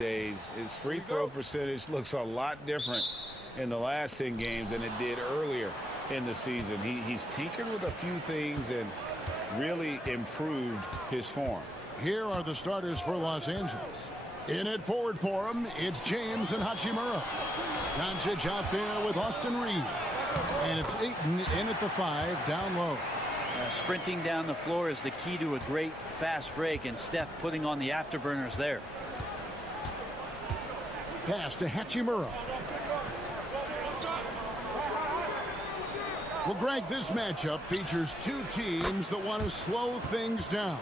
days. His free throw percentage looks a lot different in the last 10 games than it did earlier in the season. He's tinkered with a few things and really improved his form. Here are the starters for Los Angeles. In at forward for him, it's James and Hachimura. Doncic out there with Austin Reed. And it's Ayton in at the 5, down low. Sprinting down the floor is the key to a great fast break, and Steph putting on the afterburners there. Pass to Hachimura. Well, Greg, this matchup features two teams that want to slow things down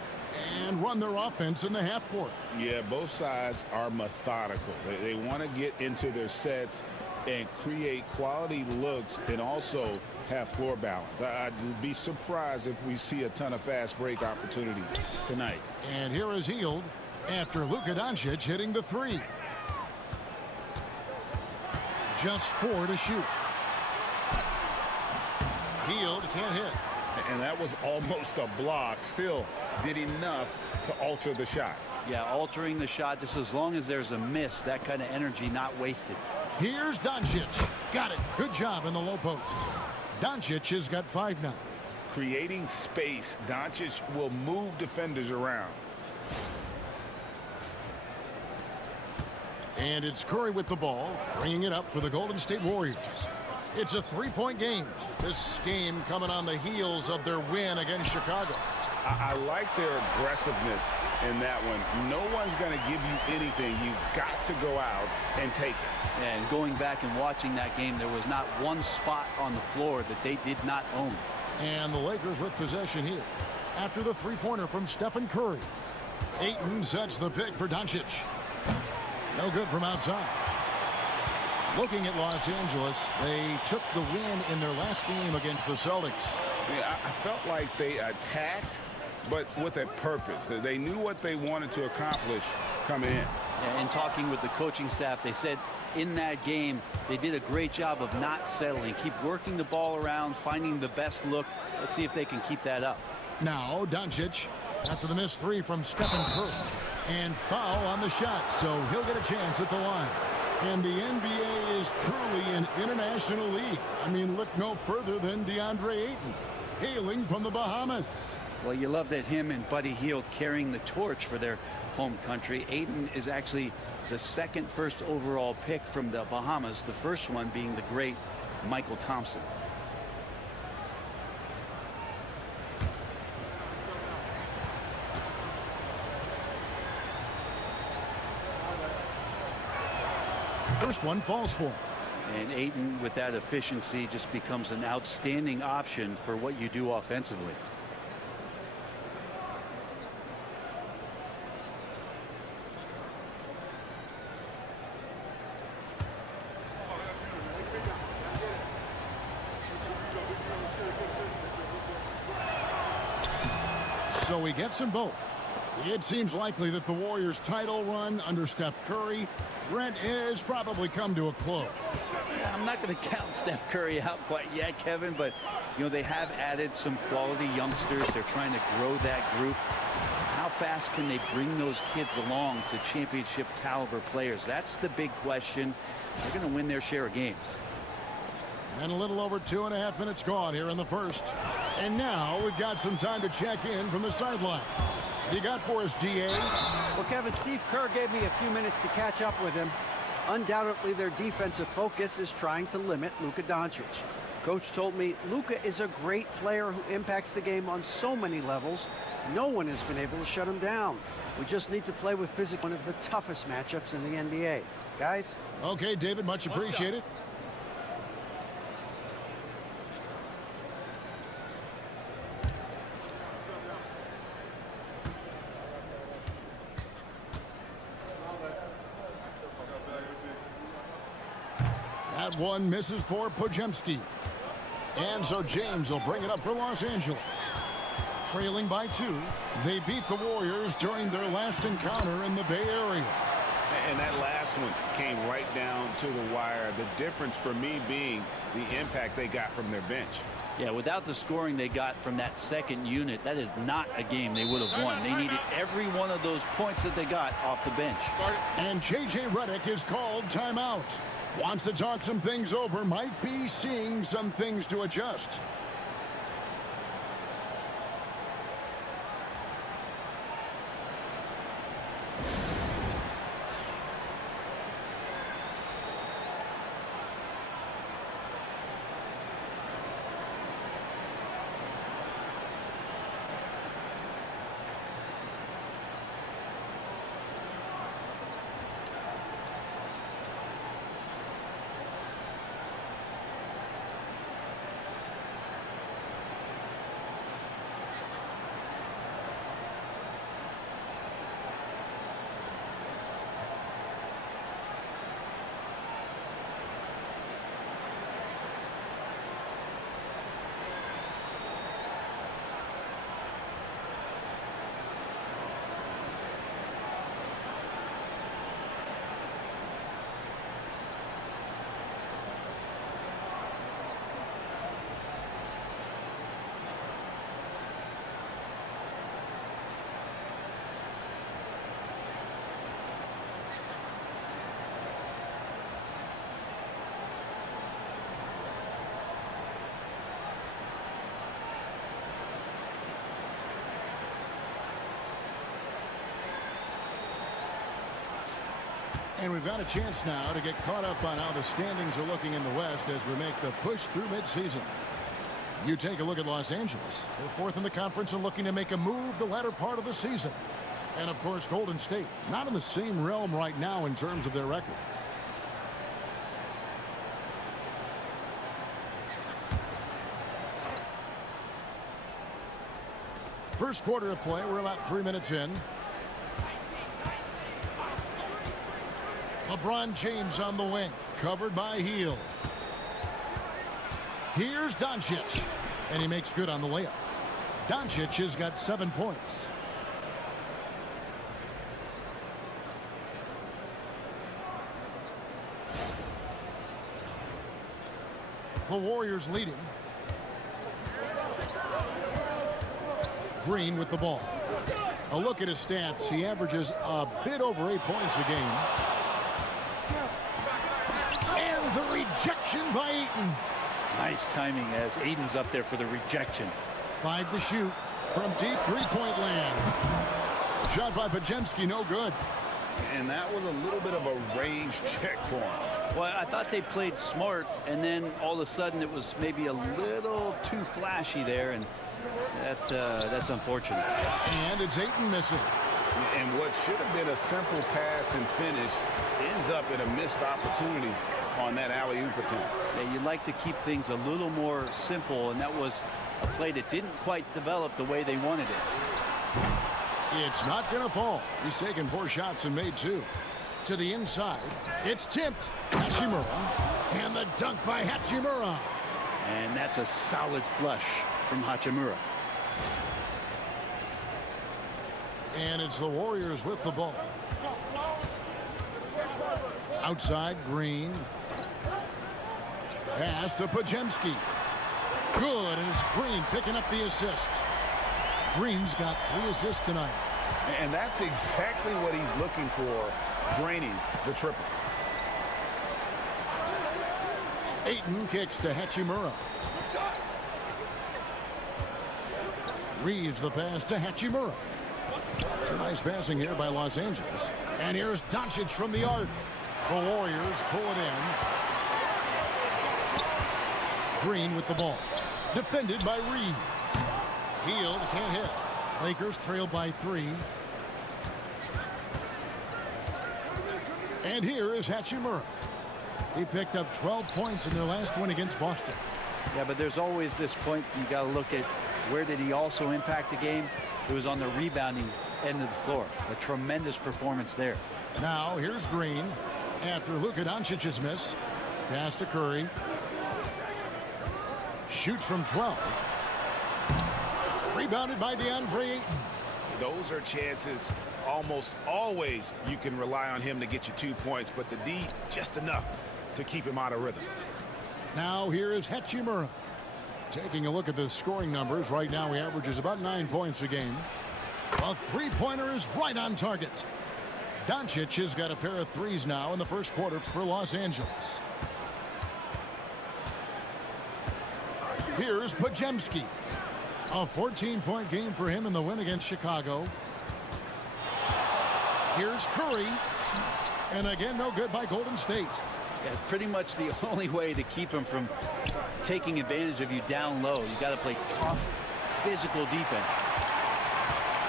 and run their offense in the half court. Yeah, both sides are methodical. They want to get into their sets and create quality looks and also have floor balance. I'd be surprised if we see a ton of fast break opportunities tonight. And here is Hield after Luka Doncic hitting the 3. Just 4 to shoot. Hield can't hit. And that was almost a block. Still did enough to alter the shot. Yeah, altering the shot just as long as there's a miss. That kind of energy not wasted. Here's Doncic. Got it. Good job in the low post. Doncic has got 5 now. Creating space. Doncic will move defenders around. And it's Curry with the ball, bringing it up for the Golden State Warriors. It's a 3-point game. This game coming on the heels of their win against Chicago. I like their aggressiveness in that one. No one's going to give you anything. You've got to go out and take it. And going back and watching that game, there was not one spot on the floor that they did not own. And the Lakers with possession here after the 3-pointer from Stephen Curry. Ayton sets the pick for Doncic. No good from outside. Looking at Los Angeles, they took the win in their last game against the Celtics. Yeah, I felt like they attacked, but with a purpose. They knew what they wanted to accomplish coming in. And talking with the coaching staff, they said in that game they did a great job of not settling. Keep working the ball around, finding the best look. Let's see if they can keep that up. Now Doncic after the missed 3 from Stephen Curry. And foul on the shot, so he'll get a chance at the line. And the NBA is truly an international league. I mean, look no further than DeAndre Ayton, hailing from the Bahamas. Well, you love that him and Buddy Hield carrying the torch for their home country. Ayton is actually the second first overall pick from the Bahamas, the first one being the great Michael Thompson. First one falls for him. And Ayton, with that efficiency, just becomes an outstanding option for what you do offensively. So he gets them both. It seems likely that the Warriors' title run under Steph Curry, Brent, has probably come to a close. I'm not going to count Steph Curry out quite yet, Kevin, but, you know, they have added some quality youngsters. They're trying to grow that group. How fast can they bring those kids along to championship caliber players? That's the big question. They're going to win their share of games. And a little over 2.5 minutes gone here in the first. And now we've got some time to check in from the sidelines. You got for us, DA? Well, Kevin, Steve Kerr gave me a few minutes to catch up with him. Undoubtedly, their defensive focus is trying to limit Luka Doncic. Coach told me Luka is a great player who impacts the game on so many levels. No one has been able to shut him down. We just need to play with physical, one of the toughest matchups in the NBA. Guys? Okay, David, much appreciated. That one misses for Podziemski. And so James will bring it up for Los Angeles. Trailing by 2, they beat the Warriors during their last encounter in the Bay Area. And that last one came right down to the wire. The difference for me being the impact they got from their bench. Yeah, without the scoring they got from that second unit, that is not a game they would have won. They needed every one of those points that they got off the bench. And J.J. Redick is called timeout. Wants to talk some things over, might be seeing some things to adjust. And we've got a chance now to get caught up on how the standings are looking in the West as we make the push through midseason. You take a look at Los Angeles. They're fourth in the conference and looking to make a move the latter part of the season. And, of course, Golden State, not in the same realm right now in terms of their record. First quarter of play, we're about 3 minutes in. LeBron James on the wing, covered by Hield. Here's Doncic, and he makes good on the layup. Doncic has got 7 points. The Warriors leading. Green with the ball. A look at his stats. He averages a bit over 8 points a game. And the rejection by Ayton. Nice timing as Aiden's up there for the rejection. 5 to shoot from deep three-point land. Shot by Pajemski, no good. And that was a little bit of a range check for him. Well, I thought they played smart, and then all of a sudden it was maybe a little too flashy there, and that's unfortunate. And it's Ayton missing. And what should have been a simple pass and finish ends up in a missed opportunity on that alley-oop attempt. Yeah, you like to keep things a little more simple, and that was a play that didn't quite develop the way they wanted it. It's not going to fall. He's taken 4 shots and made 2. To the inside. It's tipped. Hachimura. And the dunk by Hachimura. And that's a solid flush from Hachimura. And it's the Warriors with the ball. Outside, Green. Pass to Pajemski. Good, and it's Green picking up the assist. Green's got 3 assists tonight. And that's exactly what he's looking for, draining the triple. Ayton kicks to Hachimura. Reeves the pass to Hachimura. Some nice passing here by Los Angeles. And here's Doncic from the arc. The Warriors pull it in. Green with the ball. Defended by Reeves. Hield can't hit. Lakers trail by 3. And here is Hachimura. He picked up 12 points in their last one against Boston. Yeah, but there's always this point you got to look at where did he also impact the game. It was on the rebounding end of the floor. A tremendous performance there. Now here's Green after Luka Doncic's miss. Pass to Curry. Shoots from 12. Rebounded by DeAndre Ayton. Those are chances almost always you can rely on him to get you 2 points, but the D just enough to keep him out of rhythm. Now here is Hachimura. Taking a look at the scoring numbers, right now he averages about 9 points a game. A three-pointer is right on target. Doncic has got a pair of threes now in the first quarter for Los Angeles. Here's Pajemski. A 14-point game for him in the win against Chicago. Here's Curry. And again, no good by Golden State. Yeah, it's pretty much the only way to keep him from taking advantage of you down low. You got to play tough, physical defense.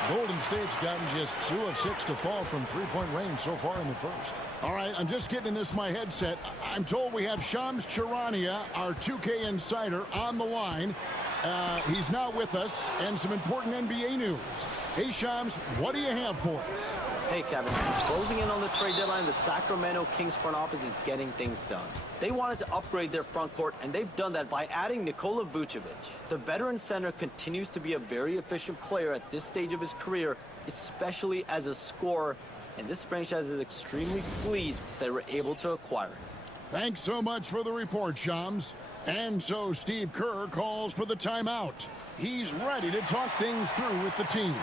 Golden State's gotten just 2 of 6 to fall from three-point range so far in the first. All right, I'm just getting in this my headset. I'm told we have Shams Charania, our 2K insider, on the line. He's now with us, and some important NBA news. Hey, Shams, what do you have for us? Hey, Kevin. Closing in on the trade deadline, the Sacramento Kings front office is getting things done. They wanted to upgrade their front court, and they've done that by adding Nikola Vucevic. The veteran center continues to be a very efficient player at this stage of his career, especially as a scorer, and this franchise is extremely pleased they were able to acquire him. Thanks so much for the report, Shams. And so Steve Kerr calls for the timeout. He's ready to talk things through with the team.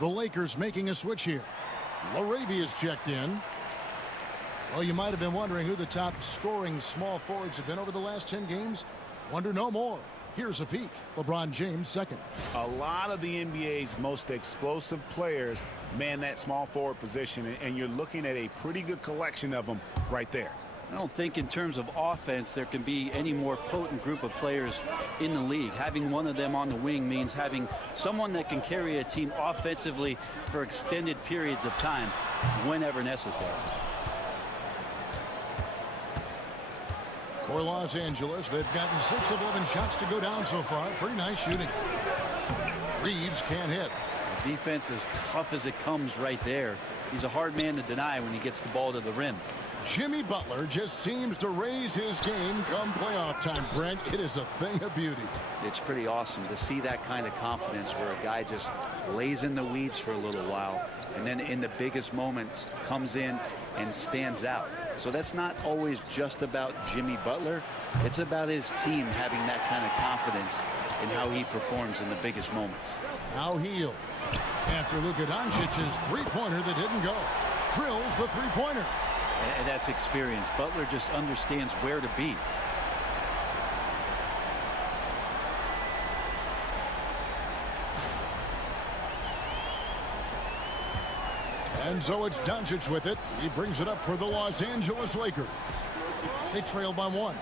The Lakers making a switch here. Laravia's checked in. Well, you might have been wondering who the top scoring small forwards have been over the last 10 games. Wonder no more. Here's a peek. LeBron James second. A lot of the NBA's most explosive players man that small forward position, and you're looking at a pretty good collection of them right there. I don't think in terms of offense there can be any more potent group of players in the league. Having one of them on the wing means having someone that can carry a team offensively for extended periods of time whenever necessary. For Los Angeles, they've gotten 6 of 11 shots to go down so far. Pretty nice shooting. Reeves can't hit. The defense is tough as it comes right there. He's a hard man to deny when he gets the ball to the rim. Jimmy Butler just seems to raise his game come playoff time, Brent. It is a thing of beauty. It's pretty awesome to see that kind of confidence where a guy just lays in the weeds for a little while and then in the biggest moments comes in and stands out. So that's not always just about Jimmy Butler. It's about his team having that kind of confidence in how he performs in the biggest moments. Now Hield, after Luka Doncic's three-pointer that didn't go, drills the three-pointer. And that's experience. Butler just understands where to be. And so it's Doncic with it. He brings it up for the Los Angeles Lakers. They trail by 1.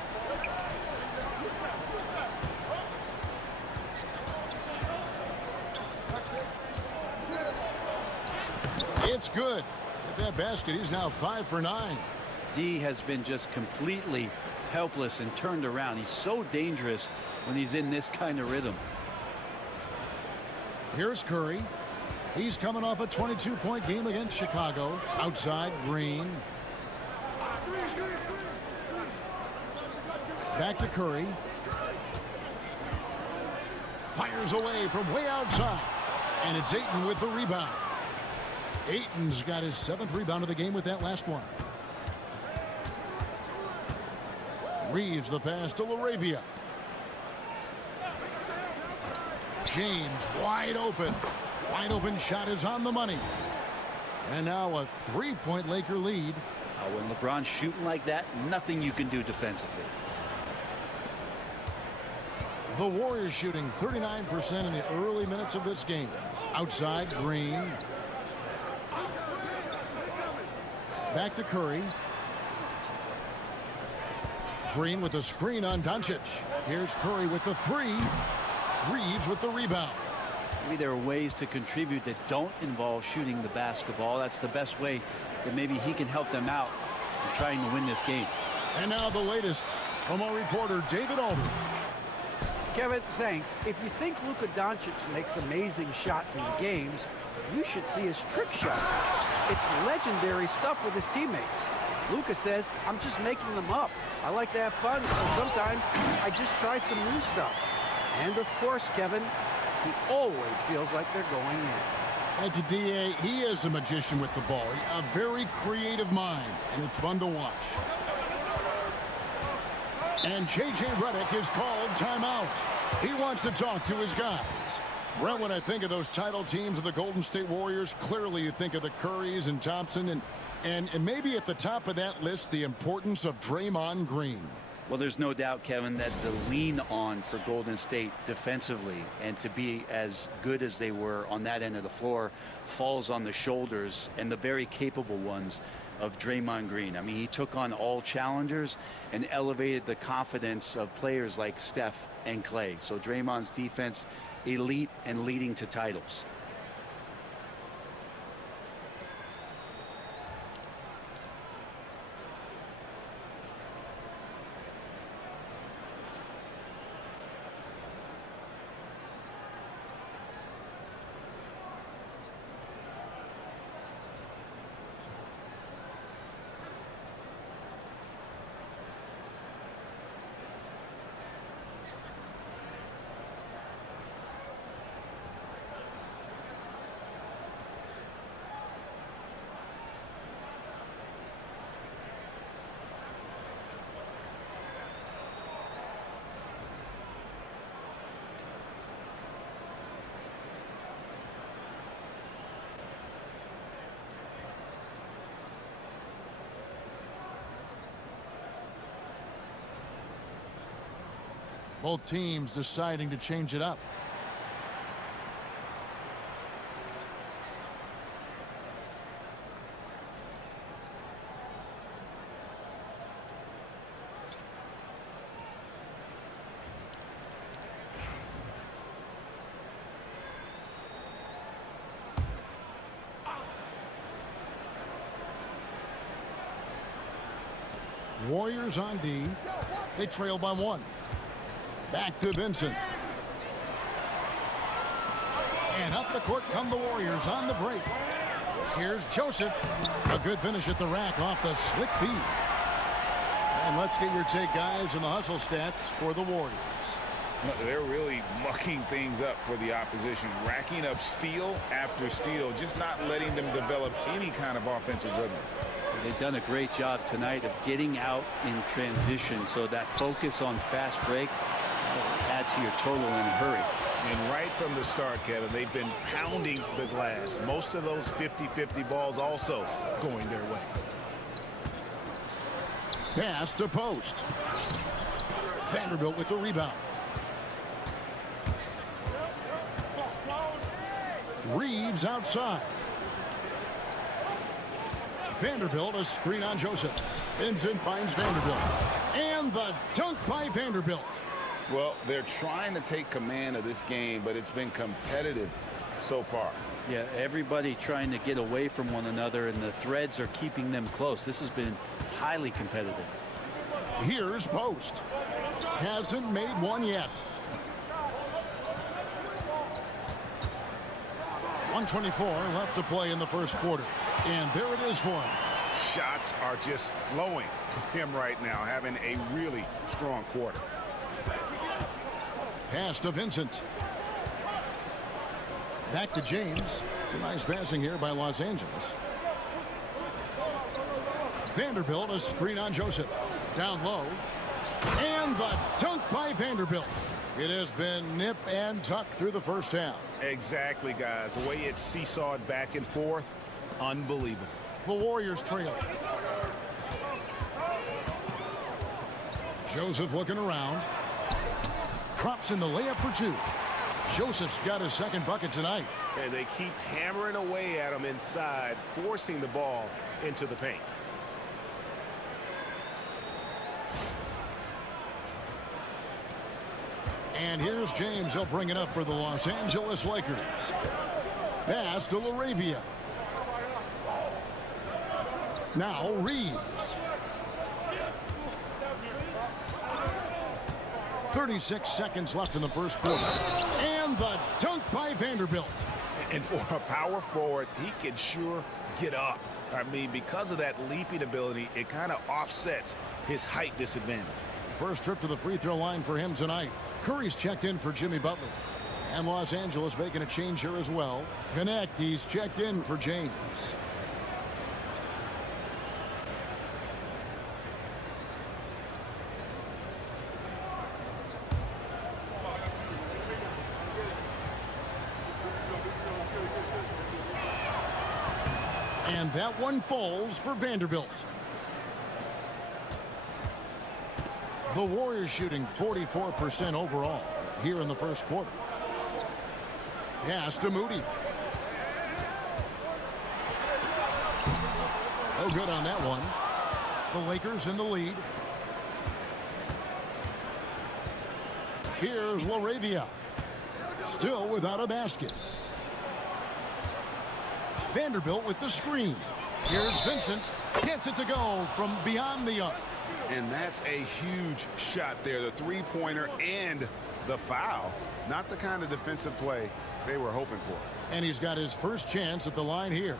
It's good. With that basket, he's now 5 for 9. D has been just completely helpless and turned around. He's so dangerous when he's in this kind of rhythm. Here's Curry. He's coming off a 22-point game against Chicago. Outside, Green. Back to Curry. Fires away from way outside. And it's Ayton with the rebound. Ayton's got his 7th rebound of the game with that last one. Reeves the pass to Laravia. James wide open. Wide open shot is on the money. And now a 3-point Laker lead. When LeBron's shooting like that, nothing you can do defensively. The Warriors shooting 39% in the early minutes of this game. Outside, Green. Back to Curry. Green with the screen on Doncic. Here's Curry with the three. Reeves with the rebound. Maybe there are ways to contribute that don't involve shooting the basketball. That's the best way that maybe he can help them out in trying to win this game. And now the latest from our reporter, David Aldridge. Kevin, thanks. If you think Luka Doncic makes amazing shots in the games, you should see his trick shots. It's legendary stuff with his teammates. Luka says, I'm just making them up. I like to have fun, so sometimes I just try some new stuff. And of course, Kevin, he always feels like they're going in. Thank you, D.A. He is a magician with the ball. A very creative mind, and it's fun to watch. And J.J. Redick is called timeout. He wants to talk to his guys. Brent, when I think of those title teams of the Golden State Warriors, clearly you think of the Currys and Thompson, and maybe at the top of that list, the importance of Draymond Green. Well, there's no doubt, Kevin, that the lean on for Golden State defensively and to be as good as they were on that end of the floor falls on the shoulders, and the very capable ones, of Draymond Green. I mean, he took on all challengers and elevated the confidence of players like Steph and Clay. So Draymond's defense, elite and leading to titles. Both teams deciding to change it up. Warriors on D. They trail by one. Back to Vincent. And up the court come the Warriors on the break. Here's Joseph. A good finish at the rack off the slick feed. And let's get your take, guys, in the hustle stats for the Warriors. They're really mucking things up for the opposition, racking up steal after steal, just not letting them develop any kind of offensive rhythm. They've done a great job tonight of getting out in transition, so that focus on fast break will add to your total in a hurry. And right from the start, Kevin, they've been pounding the glass. Most of those 50-50 balls also going their way. Pass to post. Vanderbilt with the rebound. Reeves outside. Vanderbilt, a screen on Joseph. Vincent finds Vanderbilt. And the dunk by Vanderbilt. Well, they're trying to take command of this game, but it's been competitive so far. Yeah, everybody trying to get away from one another, and the threads are keeping them close. This has been highly competitive. Here's Post. Hasn't made one yet. 1:24 left to play in the first quarter. And there it is for him. Shots are just flowing for him right now, having a really strong quarter. Pass to Vincent. Back to James. Some nice passing here by Los Angeles. Vanderbilt, a screen on Joseph. Down low. And the dunk by Vanderbilt. It has been nip and tuck through the first half. Exactly, guys. The way it's seesawed back and forth, unbelievable. The Warriors trail. Joseph looking around. Drops in the layup for two. Joseph's got his second bucket tonight. And they keep hammering away at him inside, forcing the ball into the paint. And here's James. He'll bring it up for the Los Angeles Lakers. Pass to Laravia. Now Reeves. 36 seconds left in the first quarter. And the dunk by Vanderbilt. And for a power forward, he can sure get up. I mean, because of that leaping ability, it kind of offsets his height disadvantage. First trip to the free throw line for him tonight. Curry's checked in for Jimmy Butler. And Los Angeles making a change here as well. Connect, he's checked in for James. And that one falls for Vanderbilt. The Warriors shooting 44% overall here in the first quarter. Pass to Moody. No good on that one. The Lakers in the lead. Here's Laravia. Still without a basket. Vanderbilt with the screen. Here's Vincent. Gets it to go from beyond the arc. And that's a huge shot there. The three-pointer and the foul. Not the kind of defensive play they were hoping for. And he's got his first chance at the line here.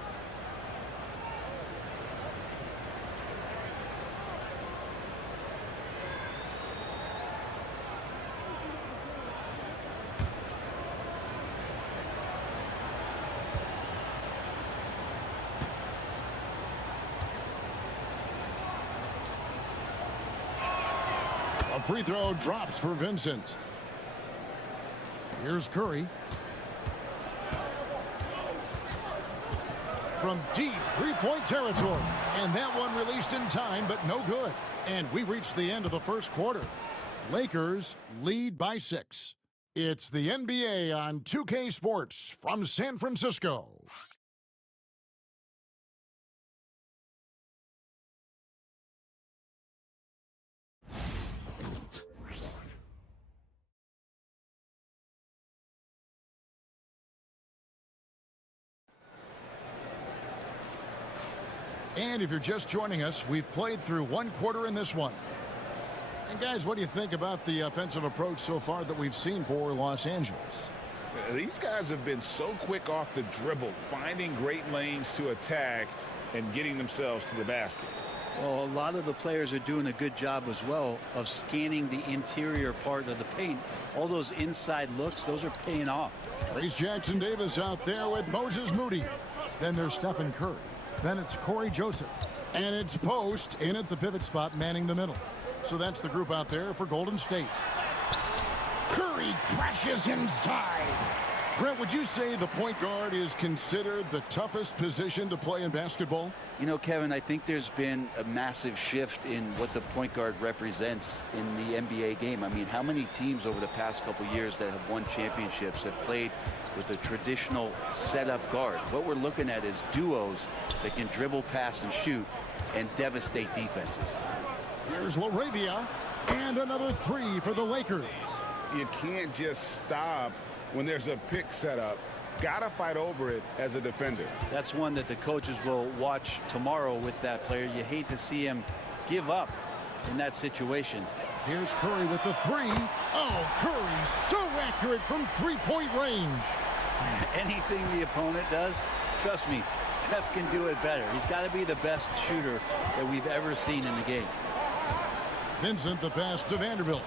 A free throw drops for Vincent. Here's Curry. From deep three-point territory. And that one released in time, but no good. And we reached the end of the first quarter. Lakers lead by 6. It's the NBA on 2K Sports from San Francisco. And if you're just joining us, we've played through one quarter in this one. And guys, what do you think about the offensive approach so far that we've seen for Los Angeles? These guys have been so quick off the dribble, finding great lanes to attack and getting themselves to the basket. Well, a lot of the players are doing a good job as well of scanning the interior part of the paint. All those inside looks, those are paying off. Trace Jackson-Davis out there with Moses Moody. Then there's Stephen Curry. Then it's Corey Joseph. And it's Post in at the pivot spot, manning the middle. So that's the group out there for Golden State. Curry crashes inside. Brent, would you say the point guard is considered the toughest position to play in basketball? You know, Kevin, I think there's been a massive shift in what the point guard represents in the NBA game. I mean, how many teams over the past couple years that have won championships have played with a traditional setup guard? What we're looking at is duos that can dribble, pass, and shoot and devastate defenses. Here's Laravia, and another three for the Lakers. You can't just stop when there's a pick set up. Gotta fight over it as a defender. That's one that the coaches will watch tomorrow with that player. You hate to see him give up in that situation. Here's Curry with the three. Oh, Curry so accurate from three-point range. Anything the opponent does, trust me, Steph can do it better. He's got to be the best shooter that we've ever seen in the game. Vincent the pass to Vanderbilt.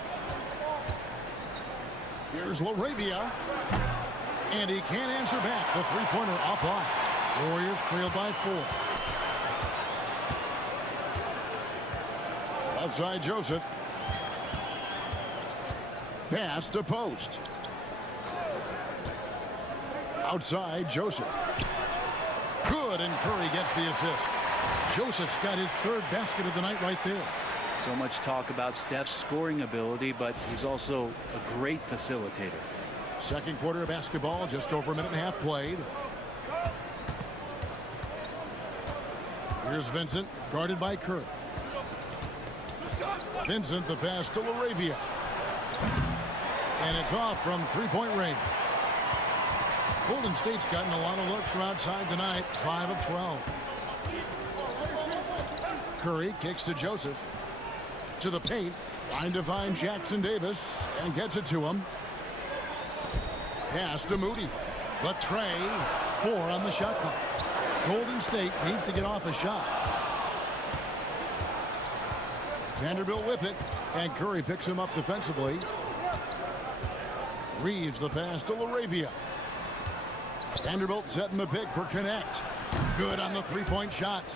Here's Laravia. And he can't answer back. The three-pointer offline. Warriors trail by 4. Outside Joseph. Pass to Post. Outside Joseph. Good, and Curry gets the assist. Joseph's got his third basket of the night right there. So much talk about Steph's scoring ability, but he's also a great facilitator. Second quarter of basketball, just over a minute and a half played. Here's Vincent, guarded by Curry. Vincent, the pass to Laravia. And it's off from three-point range. Golden State's gotten a lot of looks from outside tonight, 5 of 12. Curry kicks to Joseph. To the paint, trying to find Jackson Davis, and gets it to him. Pass to Moody. The tray, 4 on the shot clock. Golden State needs to get off a shot. Vanderbilt with it, and Curry picks him up defensively. Reeves the pass to Laravia. Vanderbilt setting the pick for Connect. Good on the three-point shot.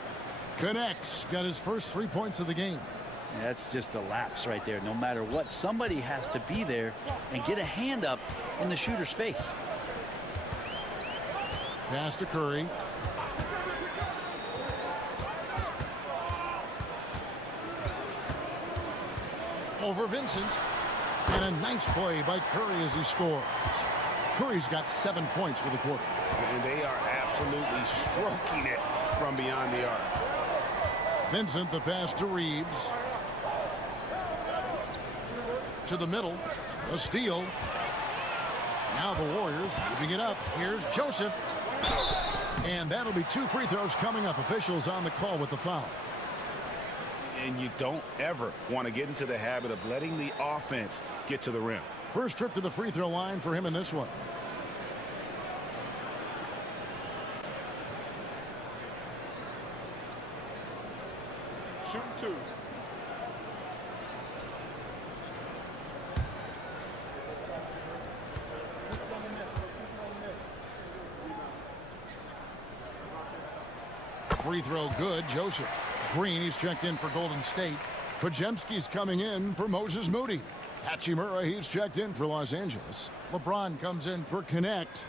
Connects, got his first 3 points of the game. That's just a lapse right there. No matter what, somebody has to be there and get a hand up in the shooter's face. Pass to Curry. Over Vincent. And a nice play by Curry as he scores. Curry's got 7 points for the quarter. And they are absolutely stroking it from beyond the arc. Vincent, the pass to Reeves. To the middle. A steal. Now the Warriors moving it up. Here's Joseph. And that'll be 2 free throws coming up. Officials on the call with the foul. And you don't ever want to get into the habit of letting the offense get to the rim. First trip to the free throw line for him in this one. Shooting 2. Free throw good. Joseph. Green, he's checked in for Golden State. Pajemski's coming in for Moses Moody. Hachimura, he's checked in for Los Angeles. LeBron comes in for Connect.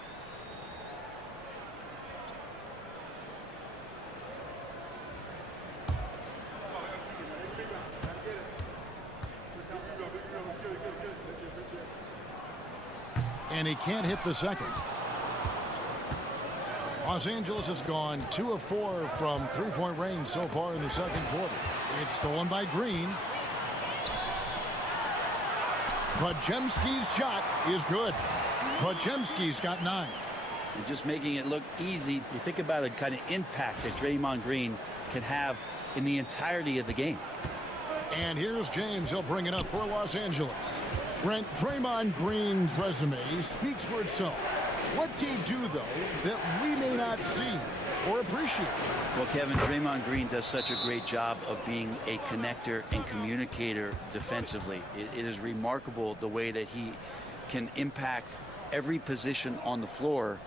And he can't hit the second. Los Angeles has gone 2 of 4 from three-point range so far in the second quarter. It's stolen by Green. Pajemski's shot is good. Pajemski's got 9. You're just making it look easy. You think about the kind of impact that Draymond Green can have in the entirety of the game. And here's James. He'll bring it up for Los Angeles. Brent, Draymond Green's resume speaks for itself. What's he do, though, that we may not see or appreciate? Well, Kevin, Draymond Green does such a great job of being a connector and communicator defensively. It is remarkable the way that he can impact every position on the floor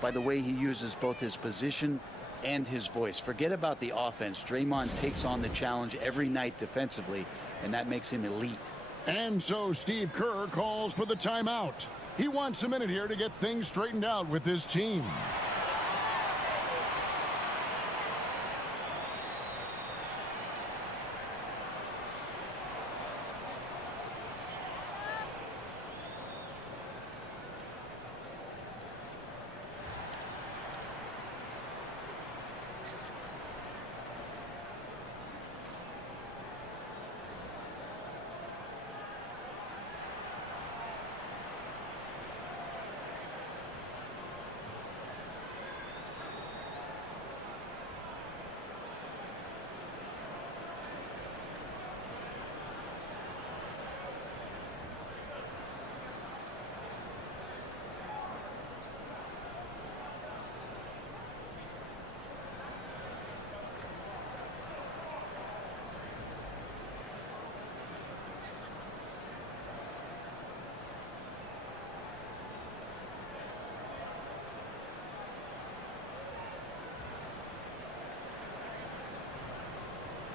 by the way he uses both his position and his voice. Forget about the offense. Draymond takes on the challenge every night defensively, and that makes him elite. And so Steve Kerr calls for the timeout. He wants a minute here to get things straightened out with his team.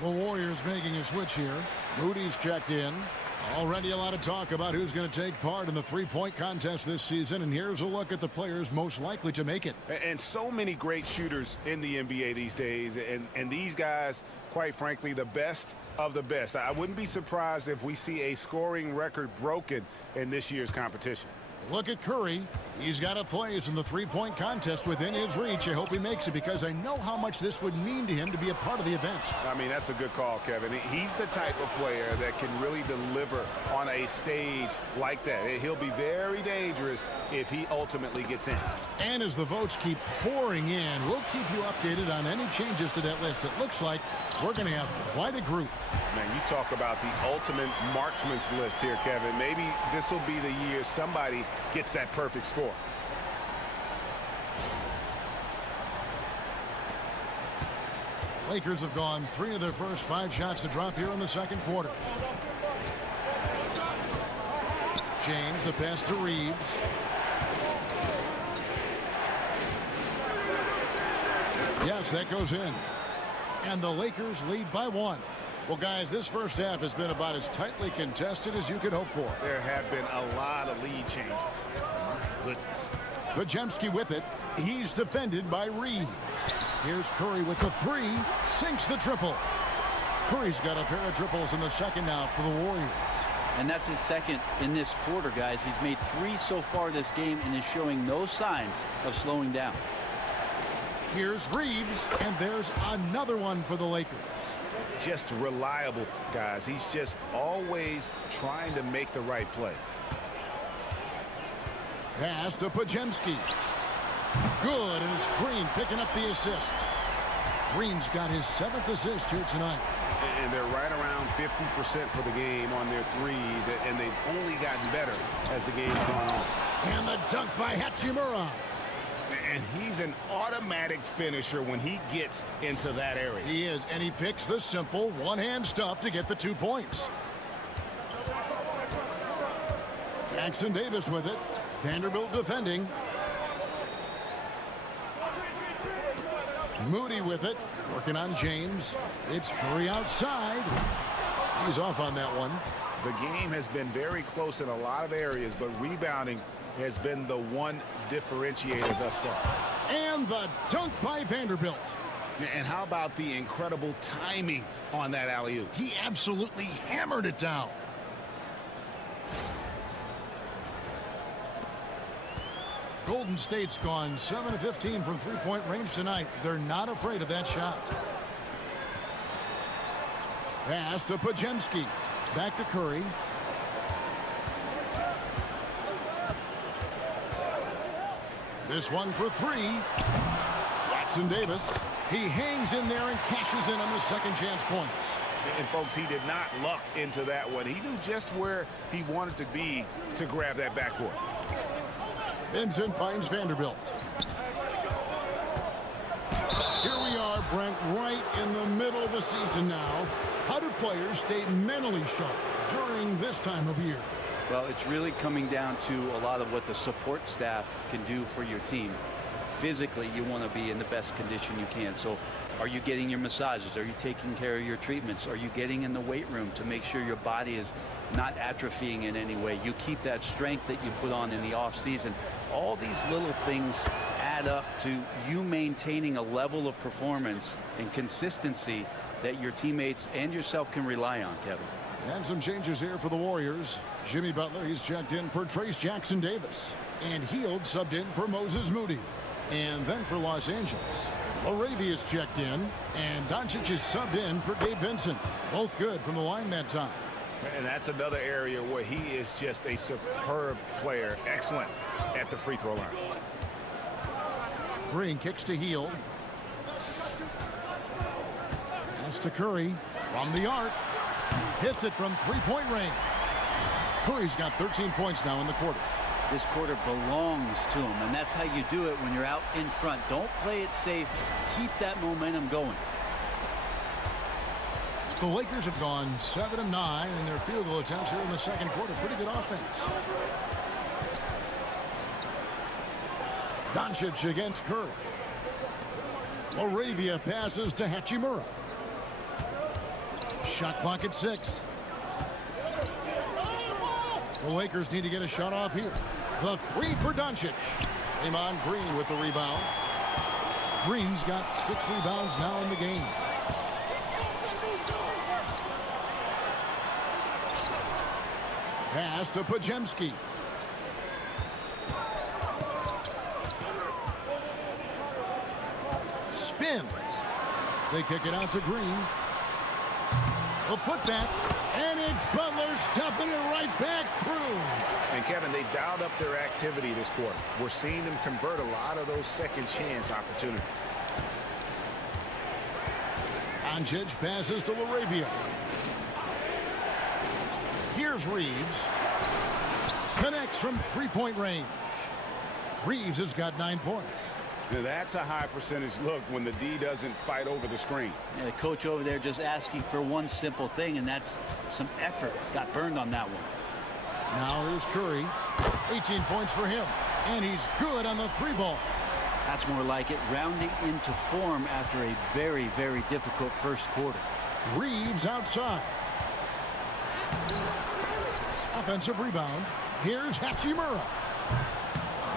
The Warriors making a switch here. Moody's checked in. Already a lot of talk about who's going to take part in the three-point contest this season, and here's a look at the players most likely to make it. And so many great shooters in the NBA these days, and these guys quite frankly, the best of the best. I wouldn't be surprised if we see a scoring record broken in this year's competition. Look at Curry. He's got a place in the three-point contest within his reach. I hope he makes it because I know how much this would mean to him to be a part of the event. I mean, that's a good call, Kevin. He's the type of player that can really deliver on a stage like that. He'll be very dangerous if he ultimately gets in. And as the votes keep pouring in, we'll keep you updated on any changes to that list. It looks like we're going to have quite a group. Man, you talk about the ultimate marksman's list here, Kevin. Maybe this will be the year somebody gets that perfect score. Lakers have gone 3 of their first 5 shots to drop here in the second quarter. James, the pass to Reeves. Yes, that goes in. And the Lakers lead by 1. Well, guys, this first half has been about as tightly contested as you could hope for. There have been a lot of lead changes. My goodness. Vajemski with it. He's defended by Reed. Here's Curry with the 3. Sinks the triple. Curry's got a pair of triples in the second now for the Warriors. And that's his second in this quarter, guys. He's made 3 so far this game and is showing no signs of slowing down. Here's Reeves, and there's another one for the Lakers. Just reliable, guys. He's just always trying to make the right play. Pass to Pajemski. Good, and it's Green picking up the assist. Green's got his 7th assist here tonight. And they're right around 50% for the game on their threes, and they've only gotten better as the game's gone on. And the dunk by Hachimura. And he's an automatic finisher when he gets into that area. He is, and he picks the simple one-hand stuff to get the 2 points. Jackson Davis with it. Vanderbilt defending. Moody with it. Working on James. It's Curry outside. He's off on that one. The game has been very close in a lot of areas, but rebounding has been the one differentiator thus far. And the dunk by Vanderbilt. And how about the incredible timing on that alley-oop? He absolutely hammered it down. Golden State's gone 7 of 15 from three-point range tonight. They're not afraid of that shot. Pass to Pajemski. Back to Curry. This one for 3. Jackson Davis. He hangs in there and cashes in on the second chance points. And folks, he did not luck into that one. He knew just where he wanted to be to grab that backboard. Vincent finds Vanderbilt. Here we are, Brent, right in the middle of the season now. How do players stay mentally sharp during this time of year? Well, it's really coming down to a lot of what the support staff can do for your team. Physically, you want to be in the best condition you can. So are you getting your massages? Are you taking care of your treatments? Are you getting in the weight room to make sure your body is not atrophying in any way? You keep that strength that you put on in the off season. All these little things add up to you maintaining a level of performance and consistency that your teammates and yourself can rely on, Kevin. And some changes here for the Warriors. Jimmy Butler, he's checked in for Trace Jackson Davis. And Hield subbed in for Moses Moody. And then for Los Angeles, Laravia's checked in. And Doncic is subbed in for Gabe Vincent. Both good from the line that time. And that's another area where he is just a superb player. Excellent at the free throw line. Green kicks to Hield. Pass to Curry from the arc. Hits it from three-point range. Curry's got 13 points now in the quarter. This quarter belongs to him, and that's how you do it when you're out in front. Don't play it safe. Keep that momentum going. The Lakers have gone 7 of 9 in their field goal attempts here in the second quarter. Pretty good offense. Doncic against Curry. Laravia passes to Hachimura. Shot clock at 6. The Lakers need to get a shot off here. The 3 for Doncic. Draymond Green with the rebound. Green's got 6 rebounds now in the game. Pass to Pajemski. Spins. They kick it out to Green. The putback, and it's Butler stuffing it right back through. And Kevin, they dialed up their activity this quarter. We're seeing them convert a lot of those second chance opportunities. Doncic passes to Laravia. Here's Reeves. Connects from three-point range. Reeves has got 9 points. Now that's a high percentage look when the D doesn't fight over the screen. Yeah, the coach over there just asking for one simple thing, and that's some effort. Got burned on that one. Now here's Curry. 18 points for him. And he's good on the three ball. That's more like it, rounding into form after a very, very difficult first quarter. Reeves outside. Offensive rebound. Here's Hachimura.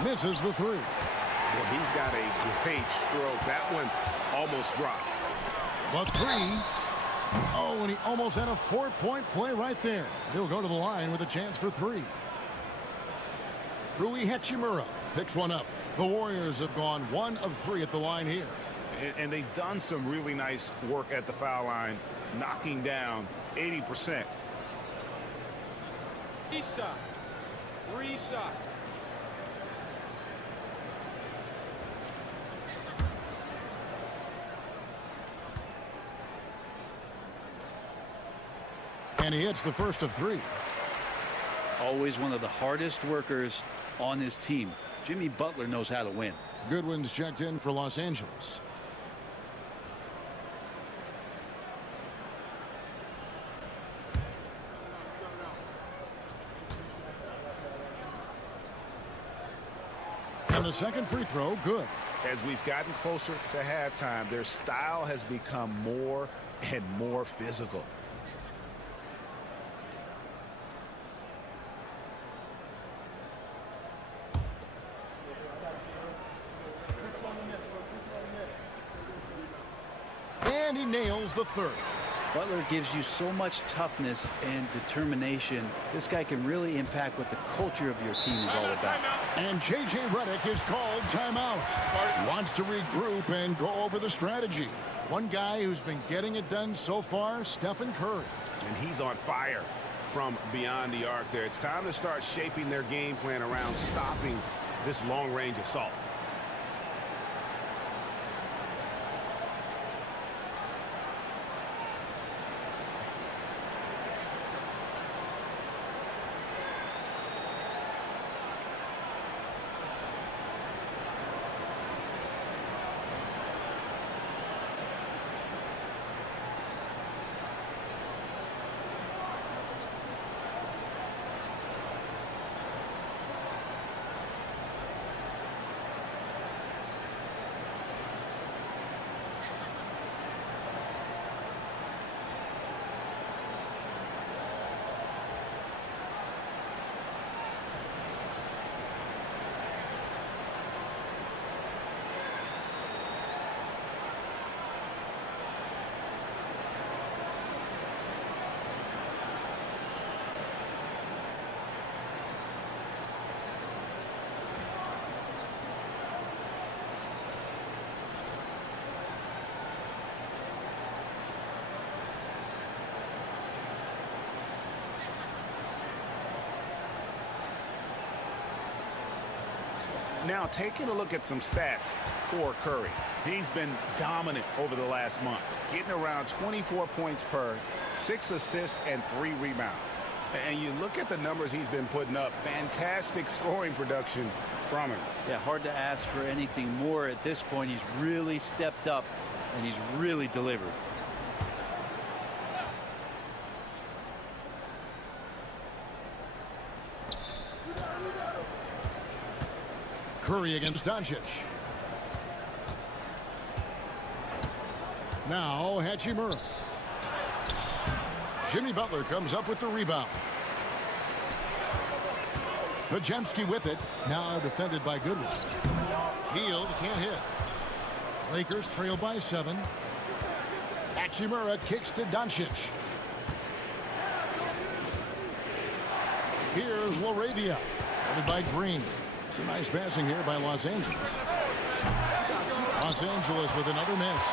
Misses the three. Well, he's got a great stroke. That one almost dropped. The three. Oh, and he almost had a 4-point play right there. He'll go to the line with a chance for three. Rui Hachimura picks one up. The Warriors have gone 1 of 3 at the line here. And they've done some really nice work at the foul line, knocking down 80%. Reset. And he hits the first of 3. Always one of the hardest workers on his team. Jimmy Butler knows how to win. Goodwin's checked in for Los Angeles. And the second free throw, good. As we've gotten closer to halftime, their style has become more and more physical. And he nails the third. Butler gives you so much toughness and determination. This guy can really impact what the culture of your team is all about. And J.J. Redick is called timeout. He wants to regroup and go over the strategy. One guy who's been getting it done so far, Stephen Curry. And he's on fire from beyond the arc there. It's time to start shaping their game plan around stopping this long-range assault. Now, taking a look at some stats for Curry. He's been dominant over the last month, getting around 24 points per, 6 assists, and 3 rebounds. And you look at the numbers he's been putting up, fantastic scoring production from him. Yeah, hard to ask for anything more at this point. He's really stepped up, and he's really delivered. Curry against Doncic. Now Hachimura. Jimmy Butler comes up with the rebound. Pajemski with it. Now defended by Goodwin. Hield can't hit. Lakers trail by 7. Hachimura kicks to Doncic. Here's Laravia. Headed by Green. Some nice passing here by Los Angeles. Los Angeles with another miss.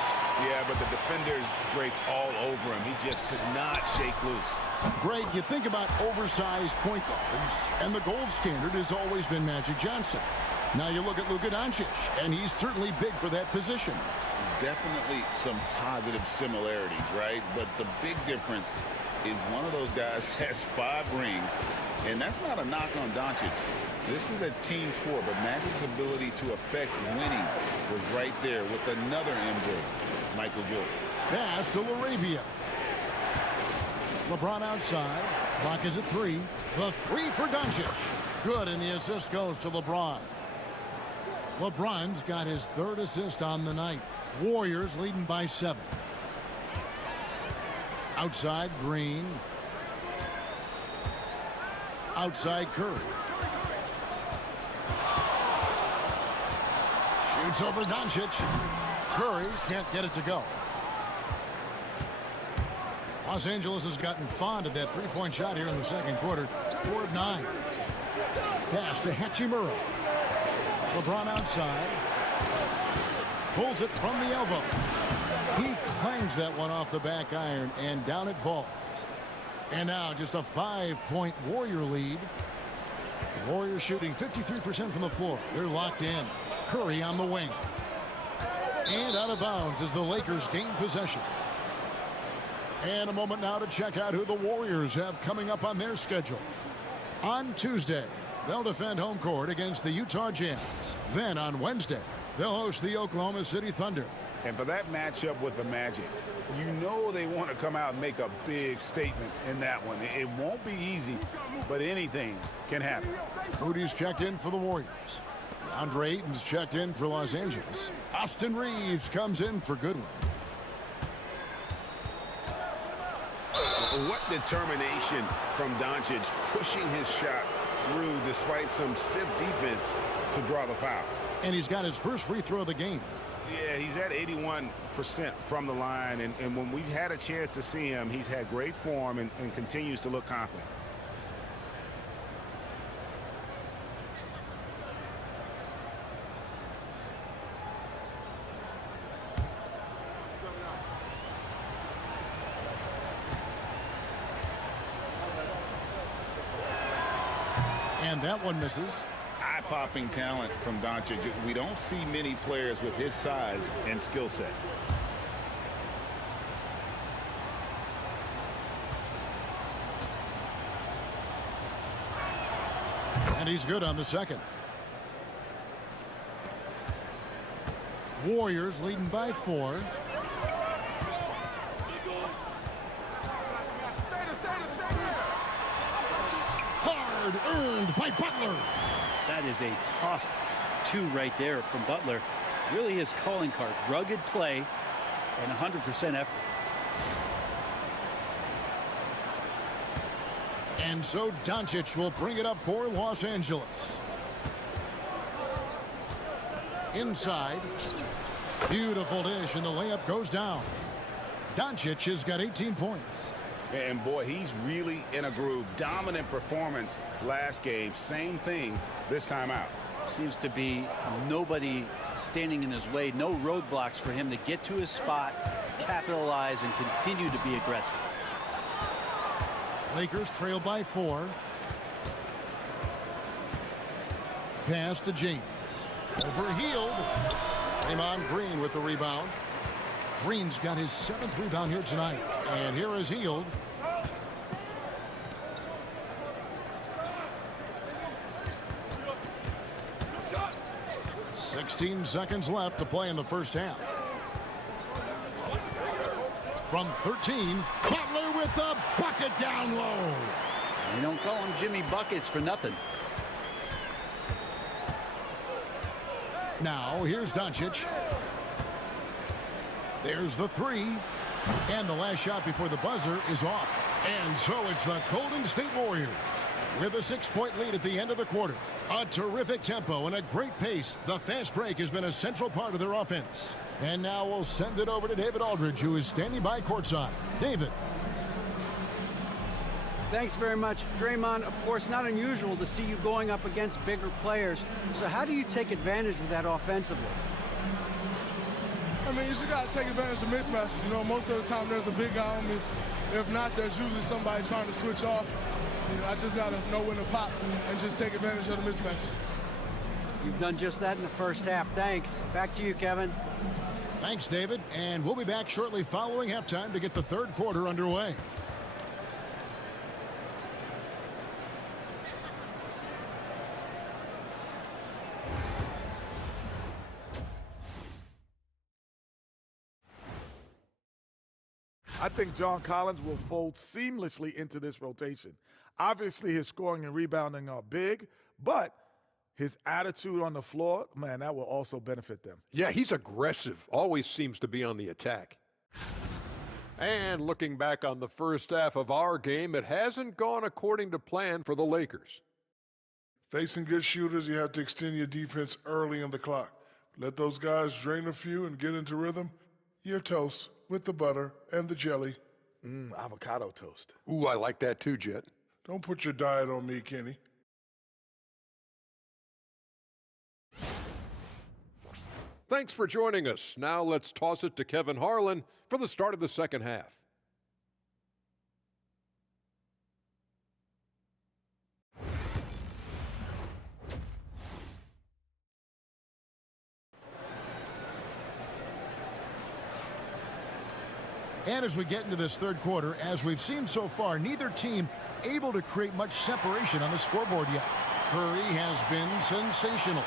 Yeah, but the defenders draped all over him. He just could not shake loose. Greg, you think about oversized point guards, and the gold standard has always been Magic Johnson. Now you look at Luka Doncic, and he's certainly big for that position. Definitely some positive similarities, right? But the big difference is one of those guys has 5 rings, and that's not a knock on Doncic. This is a team sport, but Magic's ability to affect winning was right there with another MJ, Michael Jordan. Pass to Laravia. LeBron outside. Clock is at 3. The 3 for Doncic. Good, and the assist goes to LeBron. LeBron's got his 3rd assist on the night. Warriors leading by 7. Outside, Green. Outside, Curry. Shoots over Doncic. Curry can't get it to go. Los Angeles has gotten fond of that three-point shot here in the second quarter. 4 of 9. Pass to Hachimura. LeBron outside. Pulls it from the elbow. He clangs that one off the back iron, and down it falls. And now just a 5-point Warrior lead. The Warriors shooting 53% from the floor. They're locked in. Curry on the wing. And out of bounds as the Lakers gain possession. And a moment now to check out who the Warriors have coming up on their schedule. On Tuesday, they'll defend home court against the Utah Jazz. Then on Wednesday, they'll host the Oklahoma City Thunder. And for that matchup with the Magic, you know they want to come out and make a big statement in that one. It won't be easy, but anything can happen. Fruity's checked in for the Warriors. Andre Ayton's checked in for Los Angeles. Austin Reeves comes in for Goodwin. What determination from Doncic pushing his shot through despite some stiff defense to draw the foul. And he's got his first free throw of the game. Yeah, he's at 81% from the line, and when we've had a chance to see him, he's had great form and continues to look confident. And that one misses. Eye-popping talent from Doncic. We don't see many players with his size and skill set. And he's good on the second. Warriors leading by 4. Hard earned by Butler. That is a tough 2 right there from Butler. Really his calling card. Rugged play and 100% effort. And so Doncic will bring it up for Los Angeles. Inside. Beautiful dish, and the layup goes down. Doncic has got 18 points. And boy, he's really in a groove. Dominant performance last game. Same thing this time out. Seems to be nobody standing in his way. No roadblocks for him to get to his spot, capitalize, and continue to be aggressive. Lakers trail by 4. Pass to James. Overhealed. Draymond Green with the rebound. Green's got his 7th rebound here tonight. And here is Hield. "16 seconds left to play in the first half. From 13, Butler with the bucket down low. You don't call him Jimmy Buckets for nothing. Now, here's Doncic. There's the 3. And the last shot before the buzzer is off. And so it's the Golden State Warriors with a 6-point lead at the end of the quarter. A terrific tempo and a great pace. The fast break has been a central part of their offense. And now we'll send it over to David Aldridge, who is standing by courtside. David. Thanks very much. Draymond, of course, not unusual to see you going up against bigger players. So how do you take advantage of that offensively? I mean, you just got to take advantage of mismatches. You know, most of the time there's a big guy on me. If not, there's usually somebody trying to switch off. You know, I just got to know when to pop and just take advantage of the mismatches. You've done just that in the first half. Thanks. Back to you, Kevin. Thanks, David. And we'll be back shortly following halftime to get the third quarter underway. I think John Collins will fold seamlessly into this rotation. Obviously, his scoring and rebounding are big, but his attitude on the floor, man, that will also benefit them. Yeah, he's aggressive, always seems to be on the attack. And looking back on the first half of our game, it hasn't gone according to plan for the Lakers. Facing good shooters, you have to extend your defense early in the clock. Let those guys drain a few and get into rhythm. You're toast with the butter and the jelly. Avocado toast. Ooh, I like that too, Jet. Don't put your diet on me, Kenny. Thanks for joining us. Now let's toss it to Kevin Harlan for the start of the second half. And as we get into this third quarter, as we've seen so far, neither team able to create much separation on the scoreboard yet. Curry has been sensational.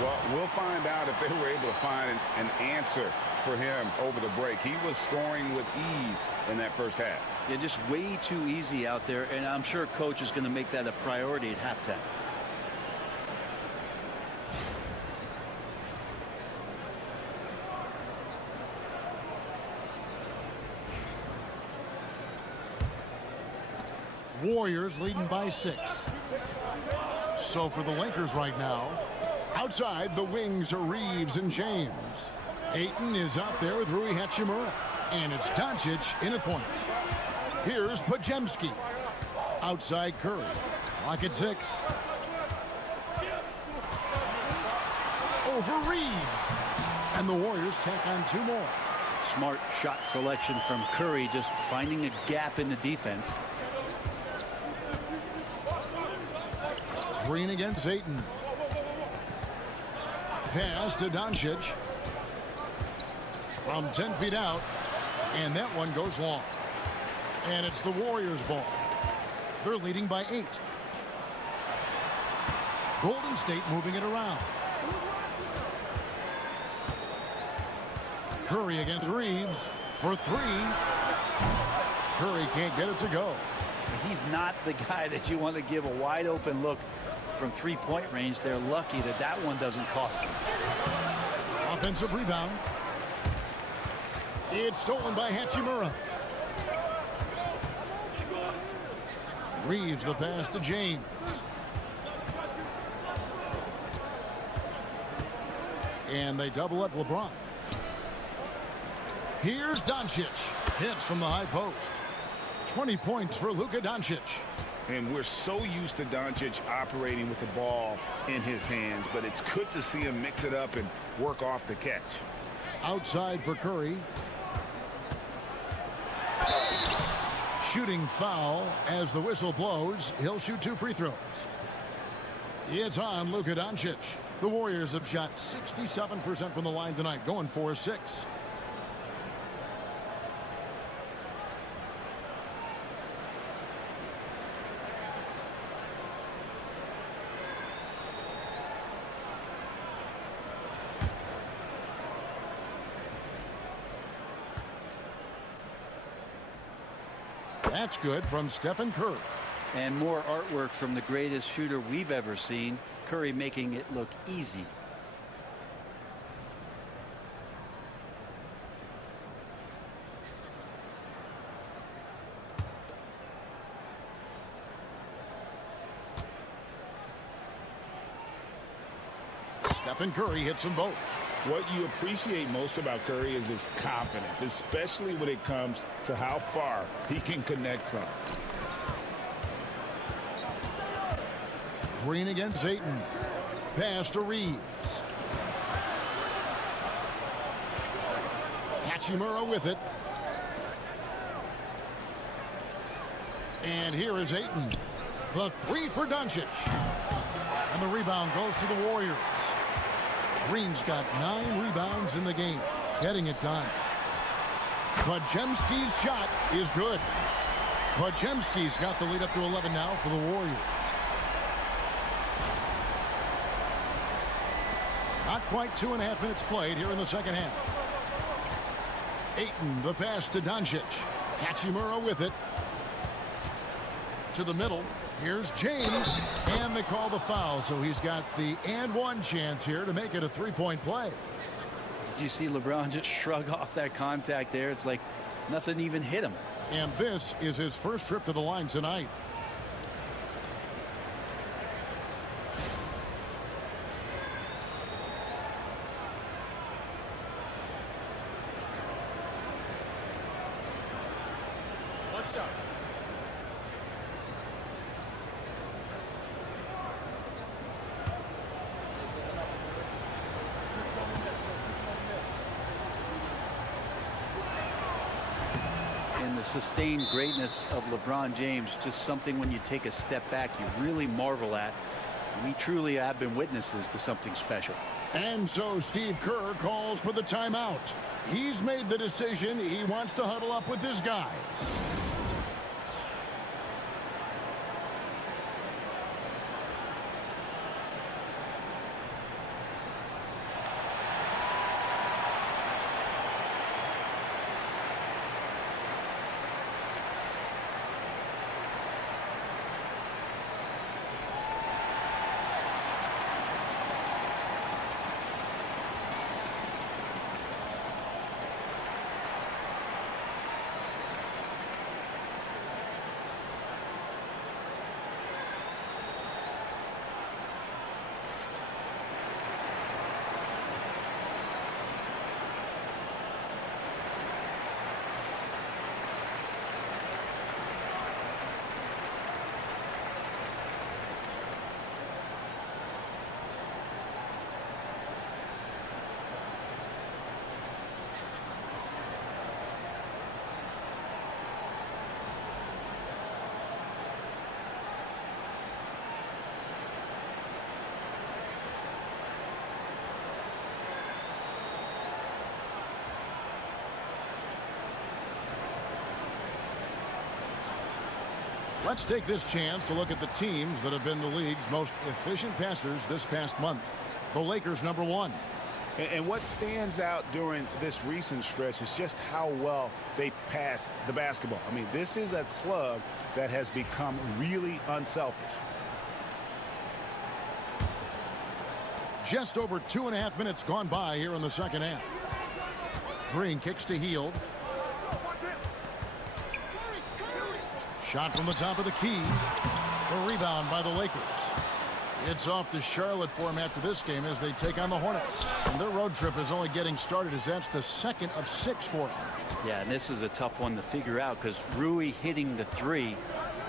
Well, we'll find out if they were able to find an answer for him over the break. He was scoring with ease in that first half. Yeah, just way too easy out there, and I'm sure coach is going to make that a priority at halftime. Warriors leading by 6. So for the Lakers right now, outside the wings are Reeves and James. Ayton is out there with Rui Hachimura. And it's Doncic in at point. Here's Podziemski. Outside Curry. Clock at 6. Over Reeves. And the Warriors tack on 2 more. Smart shot selection from Curry, just finding a gap in the defense. Green against Ayton. Pass to Doncic. From 10 feet out. And that one goes long. And it's the Warriors' ball. They're leading by 8. Golden State moving it around. Curry against Reeves for 3. Curry can't get it to go. He's not the guy that you want to give a wide open look from 3-point range. They're lucky that that one doesn't cost them. Offensive rebound. It's stolen by Hachimura. Reeves the pass to James. And they double up LeBron. Here's Doncic. Hits from the high post. 20 points for Luka Doncic. And we're so used to Doncic operating with the ball in his hands, but it's good to see him mix it up and work off the catch. Outside for Curry. Shooting foul as the whistle blows. He'll shoot 2 free throws. It's on Luka Doncic. The Warriors have shot 67% from the line tonight, going 4-6. That's good from Stephen Curry. And more artwork from the greatest shooter we've ever seen. Curry making it look easy. Stephen Curry hits them both. What you appreciate most about Curry is his confidence, especially when it comes to how far he can connect from. Green against Ayton. Pass to Reeves. Hachimura with it. And here is Ayton. The three for Doncic. And the rebound goes to the Warriors. Green's got 9 rebounds in the game. Getting it done. Podziemski's shot is good. Podziemski's got the lead up to 11 now for the Warriors. Not quite 2.5 minutes played here in the second half. Ayton, the pass to Doncic. Hachimura with it. To the middle. Here's James. And they call the foul, so he's got the and one chance here to make it a 3-point play. Did you see LeBron just shrug off that contact there? It's like nothing even hit him. And this is his first trip to the line tonight. What's up? And the sustained greatness of LeBron James, just something when you take a step back you really marvel at. We truly have been witnesses to something special. And so Steve Kerr calls for the timeout. He's made the decision. He wants to huddle up with his guys. Let's take this chance to look at the teams that have been the league's most efficient passers this past month. The Lakers, number 1. And what stands out during this recent stretch is just how well they passed the basketball. I mean, this is a club that has become really unselfish. Just over 2.5 minutes gone by here in the second half. Green kicks to Hield. Shot from the top of the key. The rebound by the Lakers. It's off to Charlotte for him after this game as they take on the Hornets. And their road trip is only getting started as that's the second of 6 for him. Yeah, and this is a tough one to figure out because Rui hitting the 3,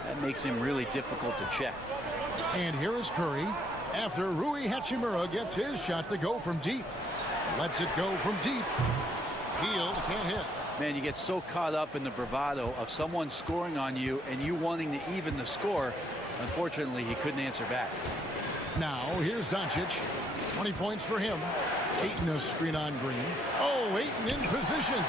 that makes him really difficult to check. And here is Curry after Rui Hachimura gets his shot to go from deep. Lets it go from deep. Hield can't hit. Man, you get so caught up in the bravado of someone scoring on you and you wanting to even the score. Unfortunately, he couldn't answer back. Now, here's Doncic. 20 points for him. Ayton a screen on Green. Oh, Ayton in position.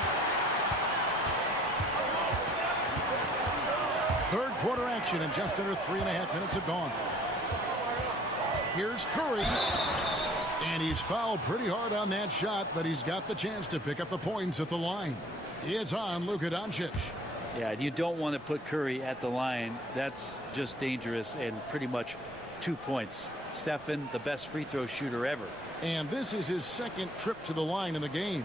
Third quarter action and just under 3.5 minutes have gone. Here's Curry. And he's fouled pretty hard on that shot, but he's got the chance to pick up the points at the line. It's on Luka Doncic. Yeah, you don't want to put Curry at the line. That's just dangerous and pretty much 2 points. Stephen, the best free throw shooter ever. And this is his second trip to the line in the game.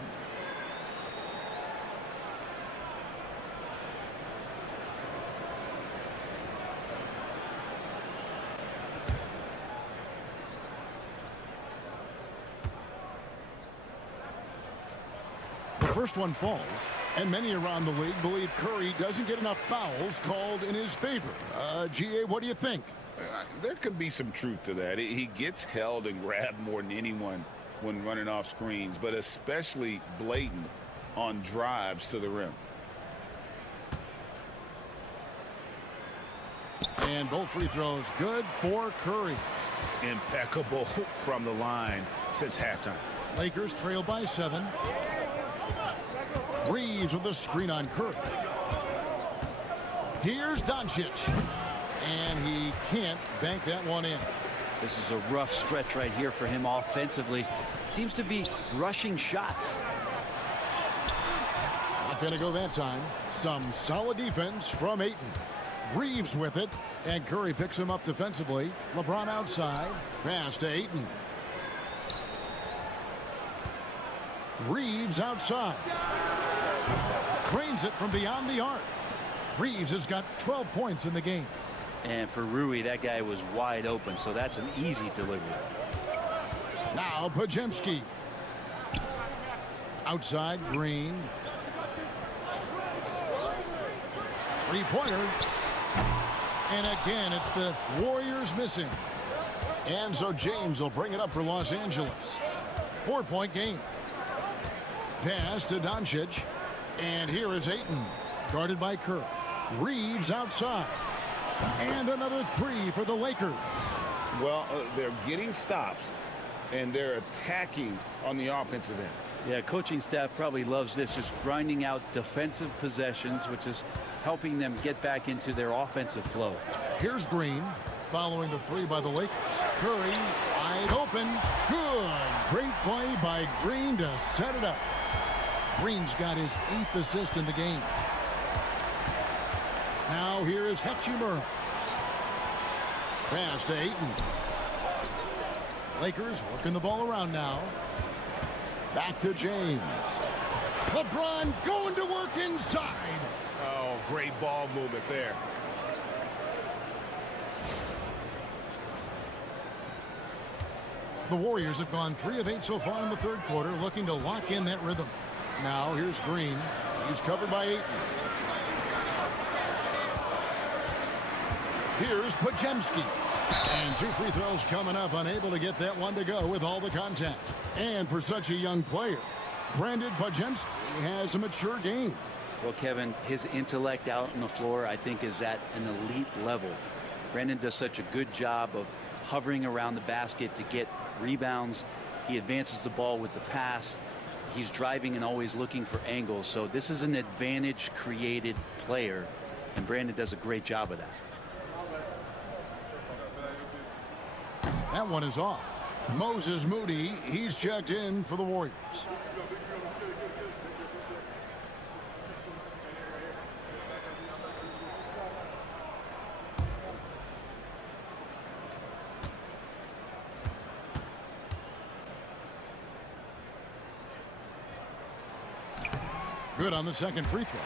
The first one falls, and many around the league believe Curry doesn't get enough fouls called in his favor. GA, what do you think? There could be some truth to that. He gets held and grabbed more than anyone when running off screens, but especially blatant on drives to the rim. And both free throws good for Curry. Impeccable from the line since halftime. Lakers trail by 7. Reeves with a screen on Curry. Here's Doncic. And he can't bank that one in. This is a rough stretch right here for him offensively. Seems to be rushing shots. Not going to go that time. Some solid defense from Ayton. Reeves with it. And Curry picks him up defensively. LeBron outside. Pass to Ayton. Reeves outside. Trains it from beyond the arc. Reeves has got 12 points in the game. And for Rui, that guy was wide open, so that's an easy delivery. Now Podziemski. Outside, Green. Three-pointer. And again, it's the Warriors missing. And so James will bring it up for Los Angeles. 4-point game. Pass to Doncic. And here is Ayton, guarded by Curry. Reeves outside. And another three for the Lakers. Well, they're getting stops, and they're attacking on the offensive end. Yeah, coaching staff probably loves this, just grinding out defensive possessions, which is helping them get back into their offensive flow. Here's Green, following the three by the Lakers. Curry, wide open. Good. Great play by Green to set it up. Green's got his 8th assist in the game. Now here is Hachimura. Pass to Ayton. Lakers working the ball around now. Back to James. LeBron going to work inside. Oh, great ball movement there. The Warriors have gone 3 of 8 so far in the third quarter, looking to lock in that rhythm. Now here's Green. He's covered by Ayton. Here's Podziemski. And 2 free throws coming up, unable to get that one to go with all the contact. And for such a young player, Brandon Podziemski has a mature game. Well, Kevin, his intellect out on the floor, I think, is at an elite level. Brandon does such a good job of hovering around the basket to get rebounds. He advances the ball with the pass. He's driving and always looking for angles. So this is an advantage-created player, and Brandon does a great job of that. That one is off. Moses Moody, he's checked in for the Warriors. Good on the second free throw.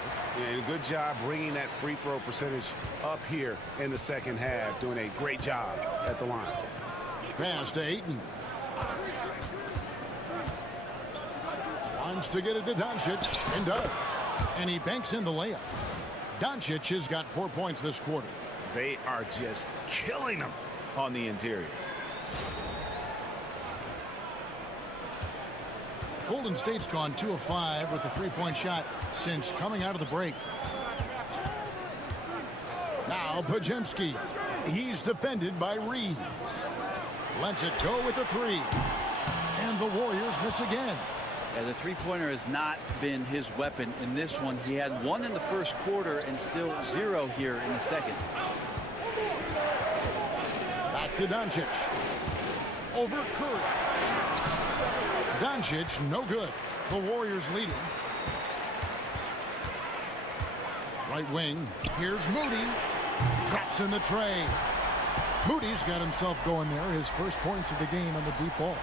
And good job bringing that free throw percentage up here in the second half. Doing a great job at the line. Pass to Ayton. Wants to get it to Doncic, and does. And he banks in the layup. Doncic has got 4 points this quarter. They are just killing them on the interior. Golden State's gone 2 of 5 with the three-point shot since coming out of the break. Now Podziemski. He's defended by Reeves. Lets it go with a three. And the Warriors miss again. Yeah, the three-pointer has not been his weapon in this one. He had 1 in the first quarter and still 0 here in the second. Back to Doncic. Over Curry. Doncic, no good. The Warriors leading. Right wing. Here's Moody. Traps in the tray. Moody's got himself going there. His first points of the game on the deep ball.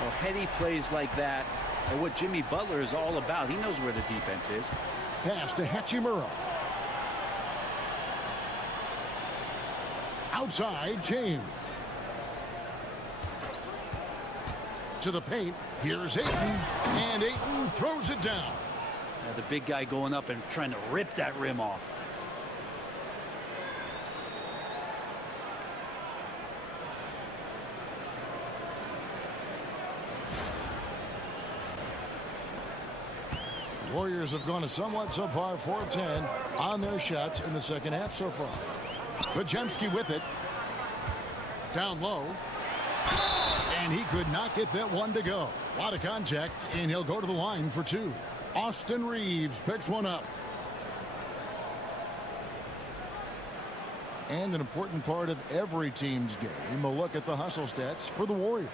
Well, heady plays like that are what Jimmy Butler is all about. He knows where the defense is. Pass to Hachimura. Outside, James. To the paint. Here's Ayton. And Ayton throws it down. Now the big guy going up and trying to rip that rim off. Warriors have gone a somewhat subpar 4 of 10 on their shots in the second half so far. Podziemski with it. Down low. And he could not get that one to go. A lot of contact, and he'll go to the line for 2. Austin Reeves picks one up. And an important part of every team's game, a look at the hustle stats for the Warriors.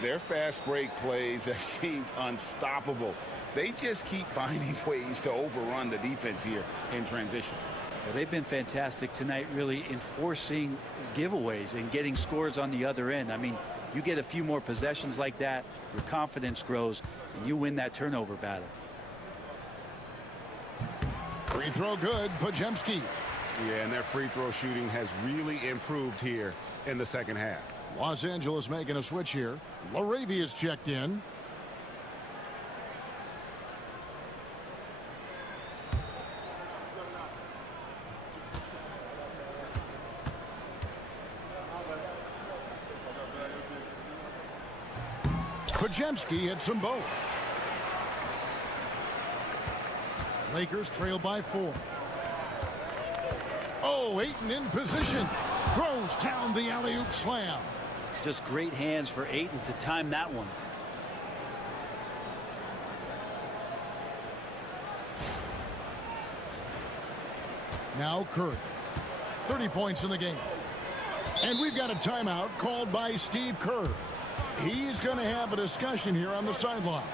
Their fast break plays have seemed unstoppable. They just keep finding ways to overrun the defense here in transition. Well, they've been fantastic tonight, really enforcing giveaways and getting scores on the other end. I mean, you get a few more possessions like that, your confidence grows, and you win that turnover battle. Free throw good, Podziemski. Yeah, and their free throw shooting has really improved here in the second half. Los Angeles making a switch here. Laravia's checked in. Podziemski hits them both. Lakers trail by 4. Oh, Ayton in position. Throws down the alley-oop slam. Just great hands for Ayton to time that one. Now Curry. 30 points in the game. And we've got a timeout called by Steve Kerr. He's going to have a discussion here on the sideline.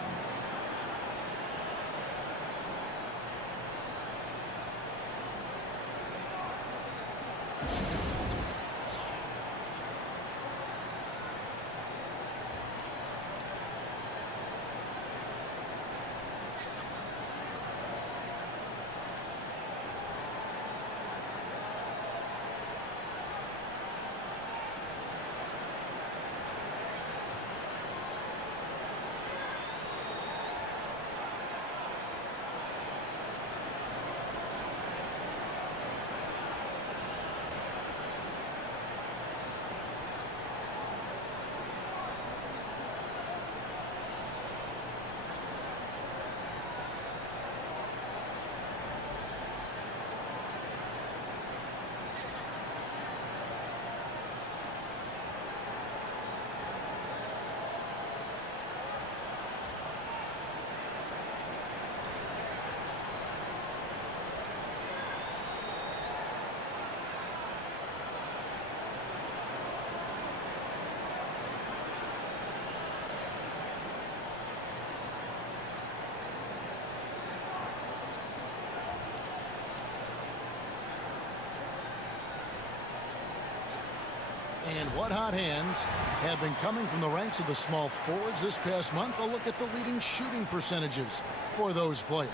And what hot hands have been coming from the ranks of the small forwards this past month. A look at the leading shooting percentages for those players.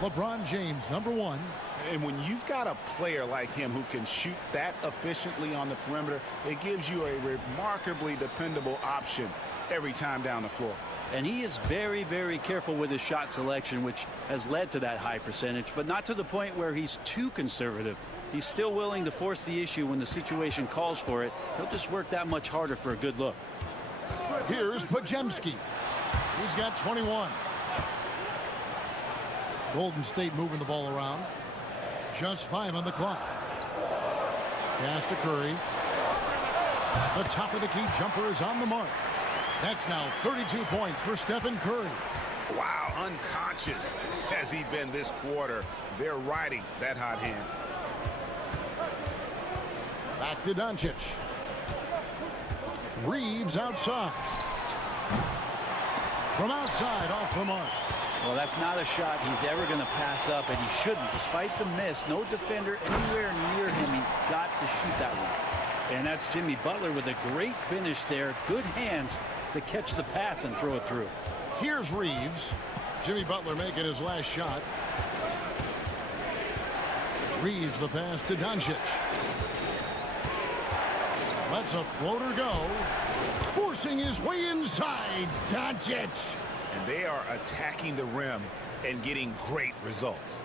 LeBron James, #1. And when you've got a player like him who can shoot that efficiently on the perimeter, it gives you a remarkably dependable option every time down the floor. And he is very, very careful with his shot selection, which has led to that high percentage, but not to the point where he's too conservative. He's still willing to force the issue when the situation calls for it. He'll just work that much harder for a good look. Here's Podziemski. He's got 21. Golden State moving the ball around. Just 5 on the clock. Pass to Curry. The top of the key jumper is on the mark. That's now 32 points for Stephen Curry. Wow, unconscious has he been this quarter. They're riding that hot hand. Back to Doncic. Reeves outside. From outside, off the mark. Well, that's not a shot he's ever going to pass up, and he shouldn't. Despite the miss, no defender anywhere near him. He's got to shoot that one. And that's Jimmy Butler with a great finish there. Good hands to catch the pass and throw it through. Here's Reeves. Jimmy Butler making his last shot. Reeves the pass to Doncic. Lets a floater go. Forcing his way inside. Doncic. And they are attacking the rim and getting great results.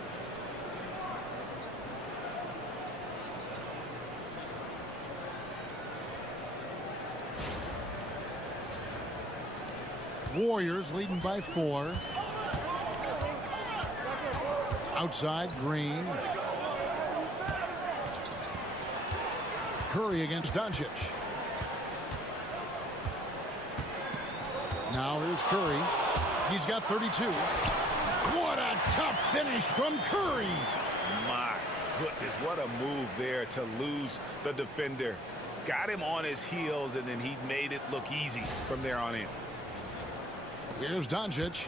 Warriors leading by 4. Outside, Green. Curry against Doncic. Now here's Curry. He's got 32. What a tough finish from Curry. My goodness, what a move there to lose the defender. Got him on his heels, and then he made it look easy from there on in. Here's Doncic.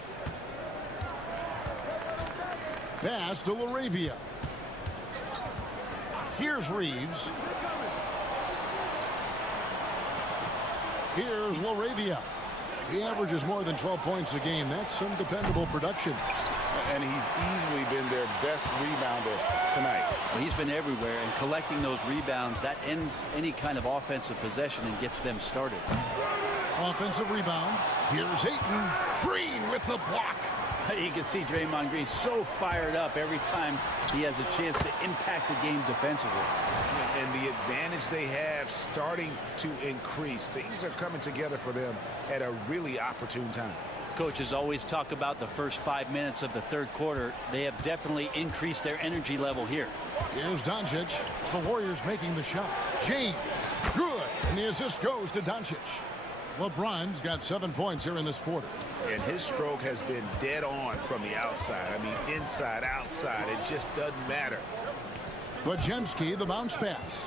Pass to Laravia. Here's Reeves. Here's Laravia. He averages more than 12 points a game. That's some dependable production. And he's easily been their best rebounder tonight. Well, he's been everywhere, and collecting those rebounds, that ends any kind of offensive possession and gets them started. Offensive rebound. Here's Ayton. Green with the block. You can see Draymond Green so fired up every time he has a chance to impact the game defensively. And the advantage they have starting to increase. Things are coming together for them at a really opportune time. Coaches always talk about the first 5 minutes of the third quarter. They have definitely increased their energy level here. Here's Doncic. The Warriors making the shot. James. Good. And the assist goes to Doncic. LeBron's got 7 points here in this quarter. And his stroke has been dead on from the outside. I mean, inside, outside. It just doesn't matter. Bajemski, the bounce pass.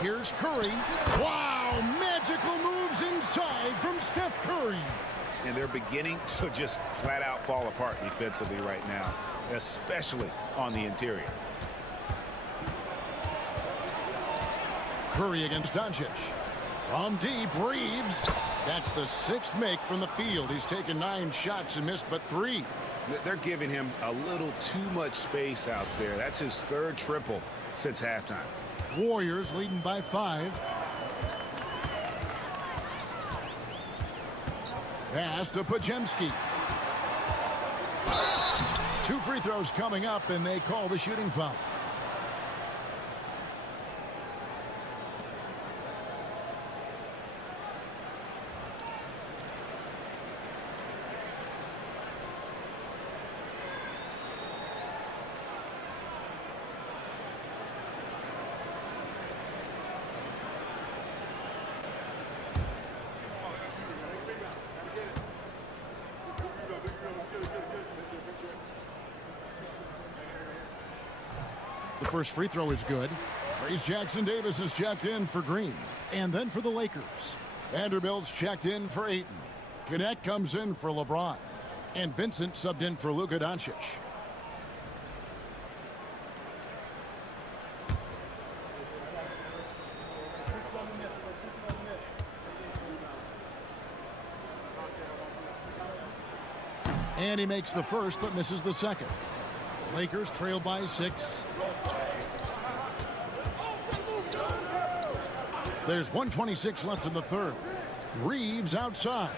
Here's Curry. Wow, magical moves inside from Steph Curry. And they're beginning to just flat out fall apart defensively right now, especially on the interior. Curry against Doncic. From deep, Reeves. That's the 6th make from the field. He's taken 9 shots and missed but 3. They're giving him a little too much space out there. That's his 3rd triple since halftime. Warriors leading by 5. Pass to Bajemski. 2 free throws coming up, and they call the shooting foul. The first free throw is good. Trace Jackson Davis is checked in for Green. And then for the Lakers, Vanderbilt's checked in for Ayton. Connect comes in for LeBron. And Vincent subbed in for Luka Doncic. And he makes the first but misses the second. Lakers trail by 6. There's 1:26 left in the third. Reeves outside.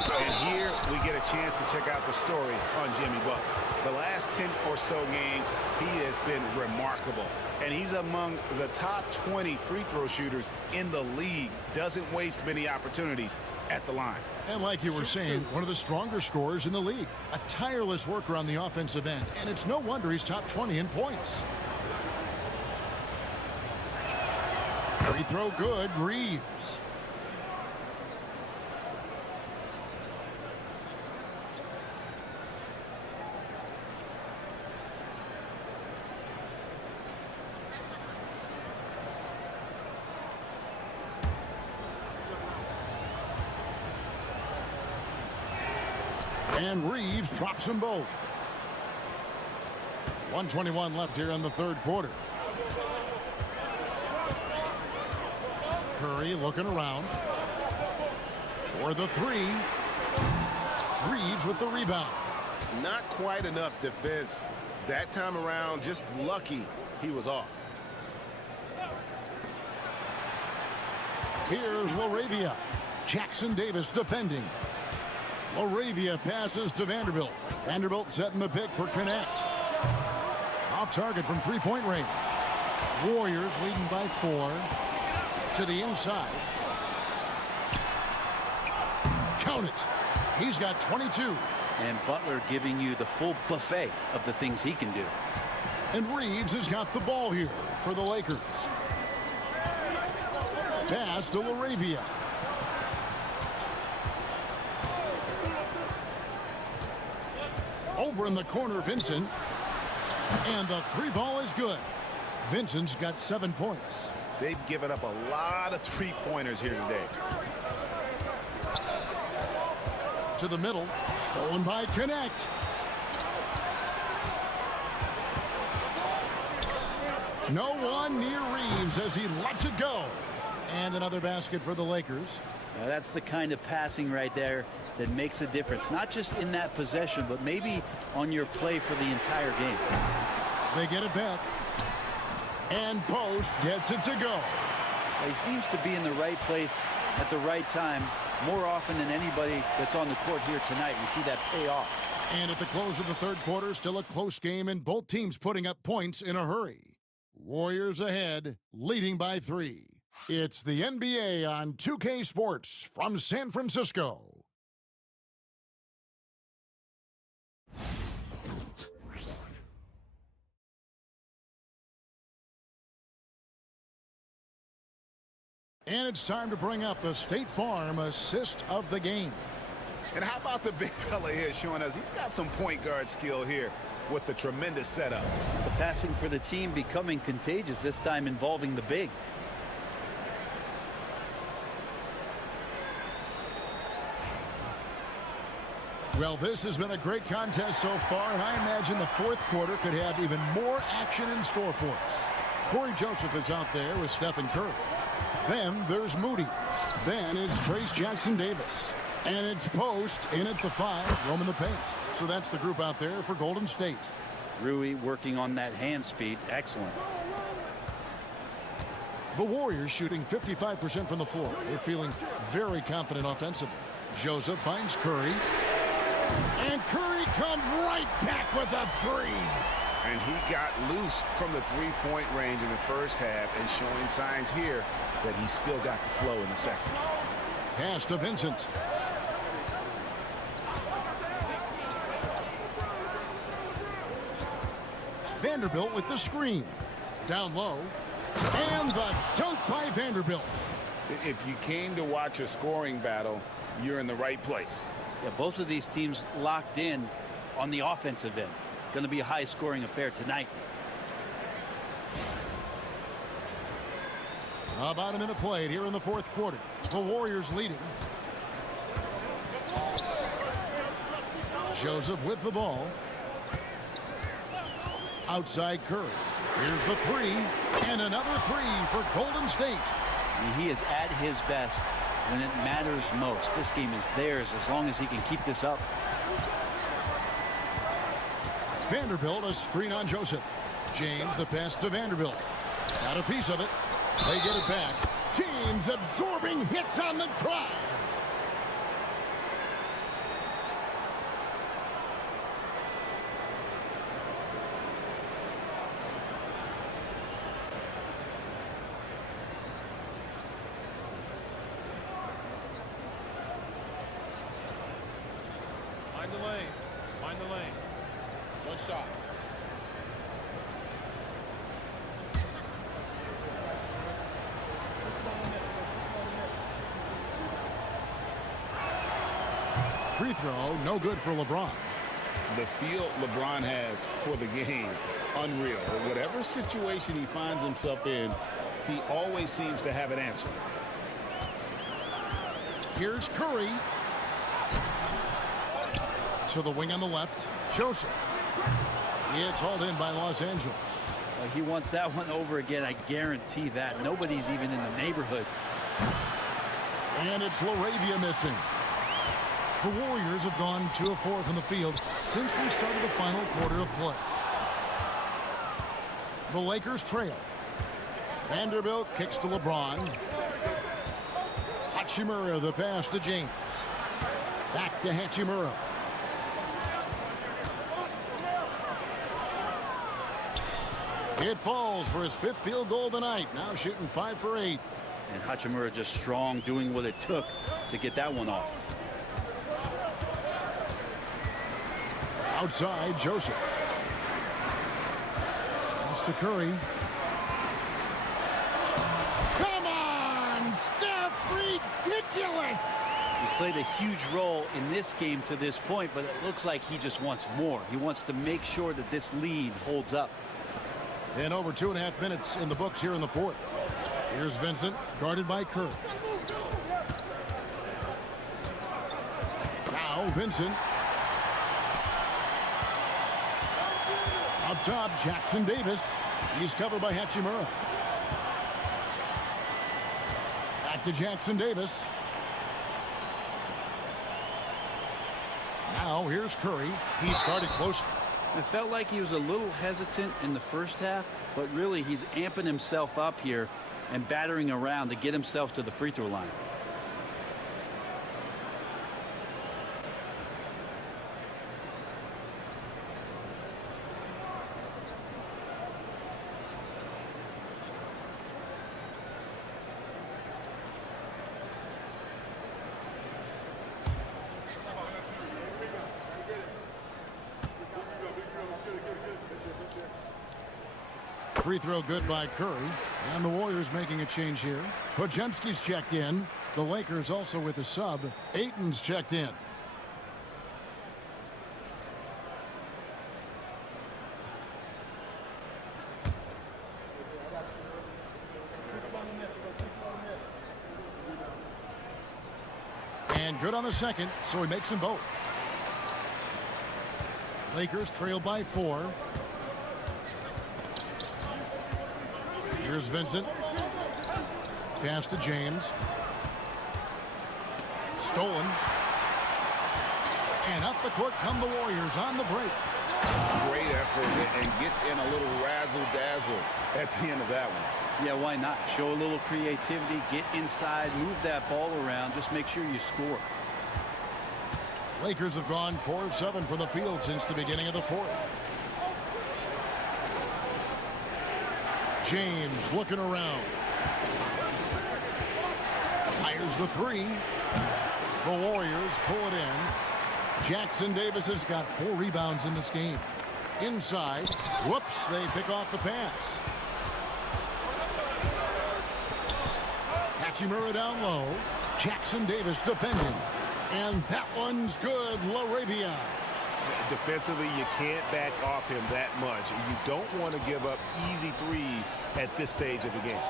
And here we get a chance to check out the story on Jimmy Butler. The last 10 or so games, he has been remarkable. And he's among the top 20 free throw shooters in the league. Doesn't waste many opportunities at the line. And like you were saying, one of the stronger scorers in the league. A tireless worker on the offensive end. And it's no wonder he's top 20 in points. Free throw good, Reeves. And Reeves drops them both. 1:21 left here in the third quarter. Curry looking around for the 3. Reeves with the rebound. Not quite enough defense that time around. Just lucky he was off. Here's Laravia. Jackson Davis defending. Laravia passes to Vanderbilt. Vanderbilt setting the pick for Connect. Off target from 3-point range. Warriors leading by 4. To the inside. Count it. He's got 22. And Butler giving you the full buffet of the things he can do. And Reeves has got the ball here for the Lakers. Pass to Laravia. Over in the corner, Vincent. And the three ball is good. Vincent's got 7 points. They've given up a lot of three-pointers here today. To the middle. Stolen by Connect. No one near Reeves as he lets it go. And another basket for the Lakers. Now that's the kind of passing right there that makes a difference. Not just in that possession, but maybe on your play for the entire game. They get it back. And Post gets it to go. He seems to be in the right place at the right time more often than anybody that's on the court here tonight. We see that pay off. And at the close of the third quarter, still a close game, and both teams putting up points in a hurry. Warriors ahead, leading by 3. It's the NBA on 2K Sports from San Francisco. And it's time to bring up the State Farm assist of the game. And how about the big fella here showing us he's got some point guard skill here with the tremendous setup. The passing for the team becoming contagious, this time involving the big. Well, this has been a great contest so far, and I imagine the fourth quarter could have even more action in store for us. Corey Joseph is out there with Stephen Curry. Then there's Moody. Then it's Trace Jackson-Davis. And it's Post in at the 5, roaming the paint. So that's the group out there for Golden State. Rui working on that hand speed. Excellent. The Warriors shooting 55% from the floor. They're feeling very confident offensively. Joseph finds Curry. And Curry comes right back with a 3. And he got loose from the three-point range in the first half and showing signs here that he's still got the flow in the second. Pass to Vincent. Vanderbilt with the screen. Down low. And the dunk by Vanderbilt. If you came to watch a scoring battle, you're in the right place. Yeah, both of these teams locked in on the offensive end. Going to be a high-scoring affair tonight. About a minute played here in the fourth quarter. The Warriors leading. Joseph with the ball. Outside Curry. Here's the 3. And another 3 for Golden State. And he is at his best when it matters most. This game is theirs as long as he can keep this up. Vanderbilt, a screen on Joseph. James, the pass to Vanderbilt. Got a piece of it. They get it back. James absorbing hits on the drive. Mind the lane. Mind the lane. One shot. Free throw, no good for LeBron. The feel LeBron has for the game, unreal. Whatever situation he finds himself in, he always seems to have an answer. Here's Curry. To the wing on the left, Joseph. It's hauled in by Los Angeles. He wants that one over again, I guarantee that. Nobody's even in the neighborhood. And it's Laravia missing. The Warriors have gone 2 of 4 from the field since we started the final quarter of play. The Lakers trail. Vanderbilt kicks to LeBron. Hachimura, the pass to James. Back to Hachimura. It falls for his 5th field goal of the night. Now shooting 5 for 8. And Hachimura just strong, doing what it took to get that one off. Outside, Joseph. Pass to Curry. Come on, Steph! Ridiculous! He's played a huge role in this game to this point, but it looks like he just wants more. He wants to make sure that this lead holds up. And over 2.5 minutes in the books here in the fourth. Here's Vincent, guarded by Curry. Now Vincent. Up top, Jackson Davis. He's covered by Hachimura. Back to Jackson Davis. Now here's Curry. He started close. It felt like he was a little hesitant in the first half, but really he's amping himself up here and battering around to get himself to the free throw line. Free throw good by Curry. And the Warriors making a change here. Podziemski's checked in. The Lakers also with a sub. Ayton's checked in. And good on the second, so he makes them both. Lakers trail by 4. Here's Vincent. Pass to James. Stolen. And up the court come the Warriors on the break. Great effort and gets in a little razzle-dazzle at the end of that one. Yeah, why not? Show a little creativity, get inside, move that ball around, just make sure you score. Lakers have gone 4 of 7 from the field since the beginning of the fourth. James looking around. Fires the 3. The Warriors pull it in. Jackson Davis has got 4 rebounds in this game. Inside. Whoops, they pick off the pass. Hachimura down low. Jackson Davis defending. And that one's good. LaRavia. Defensively, you can't back off him that much. You don't want to give up easy threes at this stage of the game.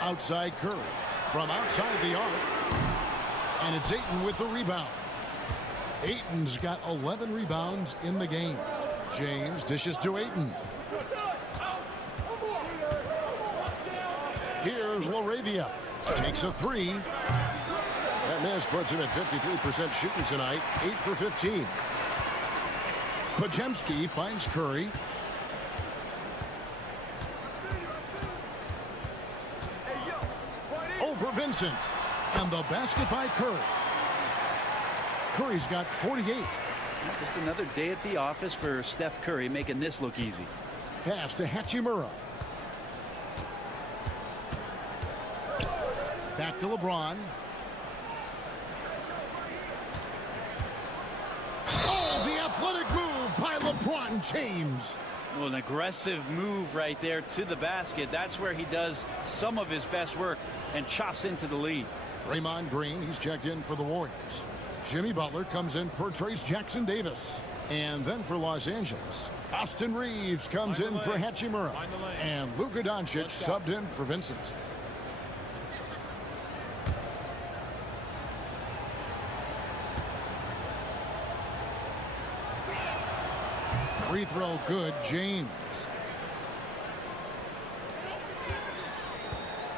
Outside Curry. From outside the arc. And it's Ayton with the rebound. Ayton's got 11 rebounds in the game. James dishes to Ayton. Here's LaRavia. Takes a 3. That miss puts him at 53% shooting tonight. 8 for 15. Podziemski finds Curry. Over Vincent. And the basket by Curry. Curry's got 48. Just another day at the office for Steph Curry, making this look easy. Pass to Hachimura. Back to LeBron. Oh, the athletic move by LeBron James. Well, an aggressive move right there to the basket. That's where he does some of his best work and chops into the lead. Draymond Green, he's checked in for the Warriors. Jimmy Butler comes in for Trace Jackson Davis. And then for Los Angeles, Austin Reeves comes in for Hachimura. And Luka Doncic subbed in for Vincent. Free throw good, James.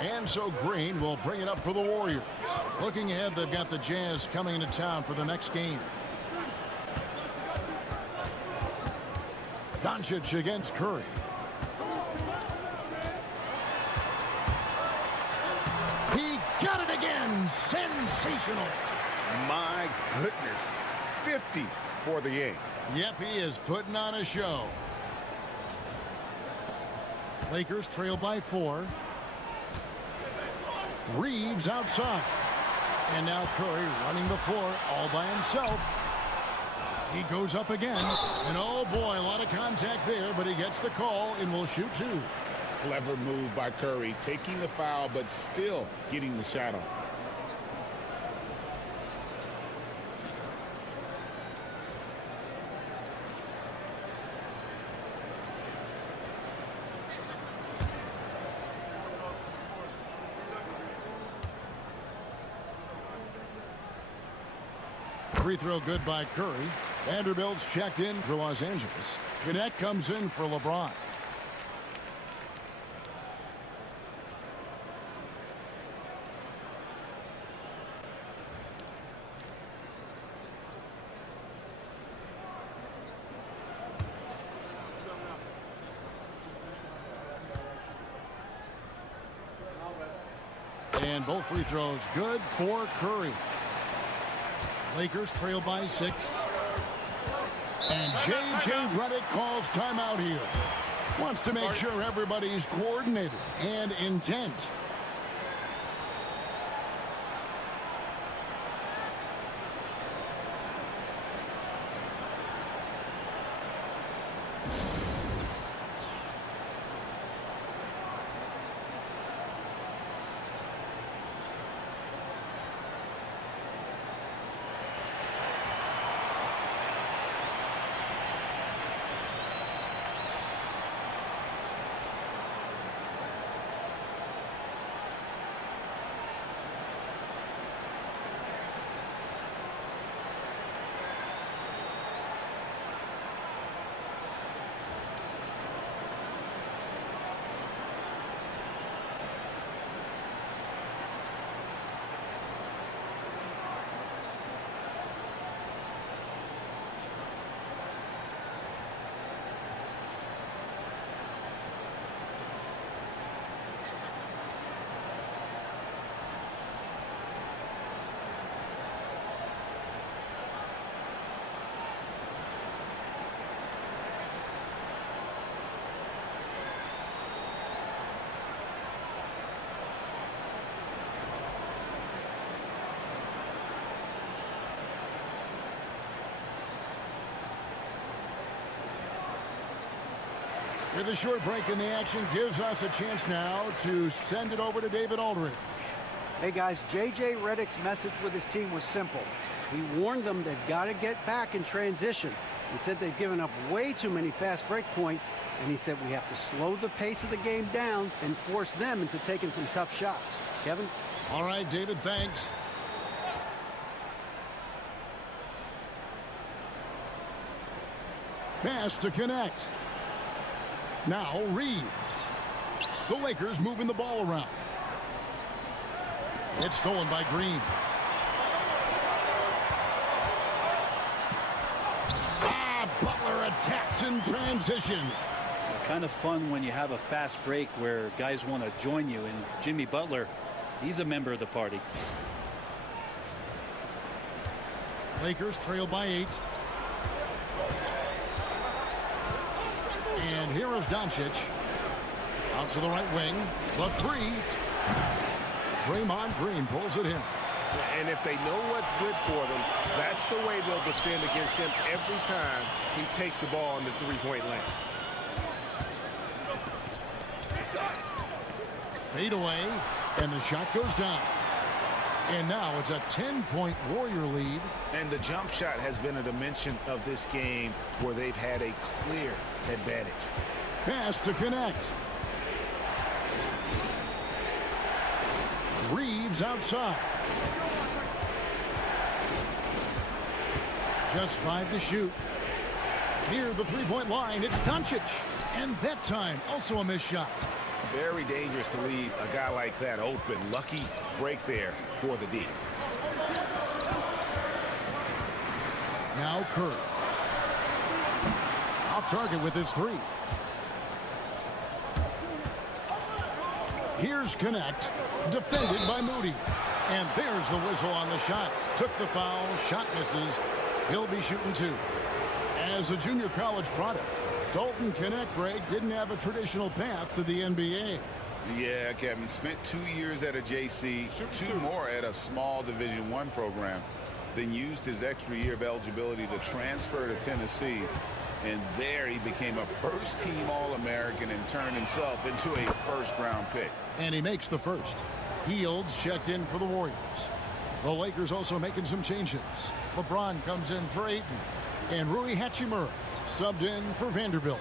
And so Green will bring it up for the Warriors. Looking ahead, they've got the Jazz coming into town for the next game. Doncic against Curry. He got it again. Sensational. My goodness. 50 for the game. Yep, he is putting on a show. Lakers trail by 4. Reeves outside. And now Curry running the floor all by himself. He goes up again. And oh boy, a lot of contact there, but he gets the call and will shoot two. Clever move by Curry, taking the foul, but still getting the shot on. Free throw good by Curry. Vanderbilt's checked in for Los Angeles. Gannett comes in for LeBron. And both free throws good for Curry. Lakers trail by 6. And J.J. Redick calls timeout here. Wants to make sure everybody's coordinated and intent. With a short break in the action, gives us a chance now to send it over to David Aldridge. Hey guys, J.J. Redick's message with his team was simple. He warned them they've got to get back in transition. He said they've given up way too many fast break points, and he said we have to slow the pace of the game down and force them into taking some tough shots. Kevin? All right, David, thanks. Pass to connect. Now Reeves. The Lakers moving the ball around. It's stolen by Green. Butler attacks in transition. Kind of fun when you have a fast break where guys want to join you, and Jimmy Butler, he's a member of the party. Lakers trail by 8. And here is Doncic. Out to the right wing. The 3. Draymond Green pulls it in. And if they know what's good for them, that's the way they'll defend against him every time he takes the ball in the three-point lane. Fade away, and the shot goes down. And now it's a 10-point Warrior lead. And the jump shot has been a dimension of this game where they've had a clear advantage. Pass to connect. Reeves outside. Just 5 to shoot. Near the three-point line, it's Doncic. And that time, also a missed shot. Very dangerous to leave a guy like that open. Lucky break there for the D. Now Curry. Off target with his 3. Here's Connect. Defended by Moody. And there's the whistle on the shot. Took the foul. Shot misses. He'll be shooting 2. As a junior college product, Dalton Connect, Greg, didn't have a traditional path to the NBA. Yeah, Kevin. Spent 2 years at a JC, two more at a small Division I program, then used his extra year of eligibility to transfer to Tennessee. And there he became a first-team All-American and turned himself into a first-round pick. And he makes the first. Fields checked in for the Warriors. The Lakers also making some changes. LeBron comes in for Ayton. And Rui Hachimura subbed in for Vanderbilt.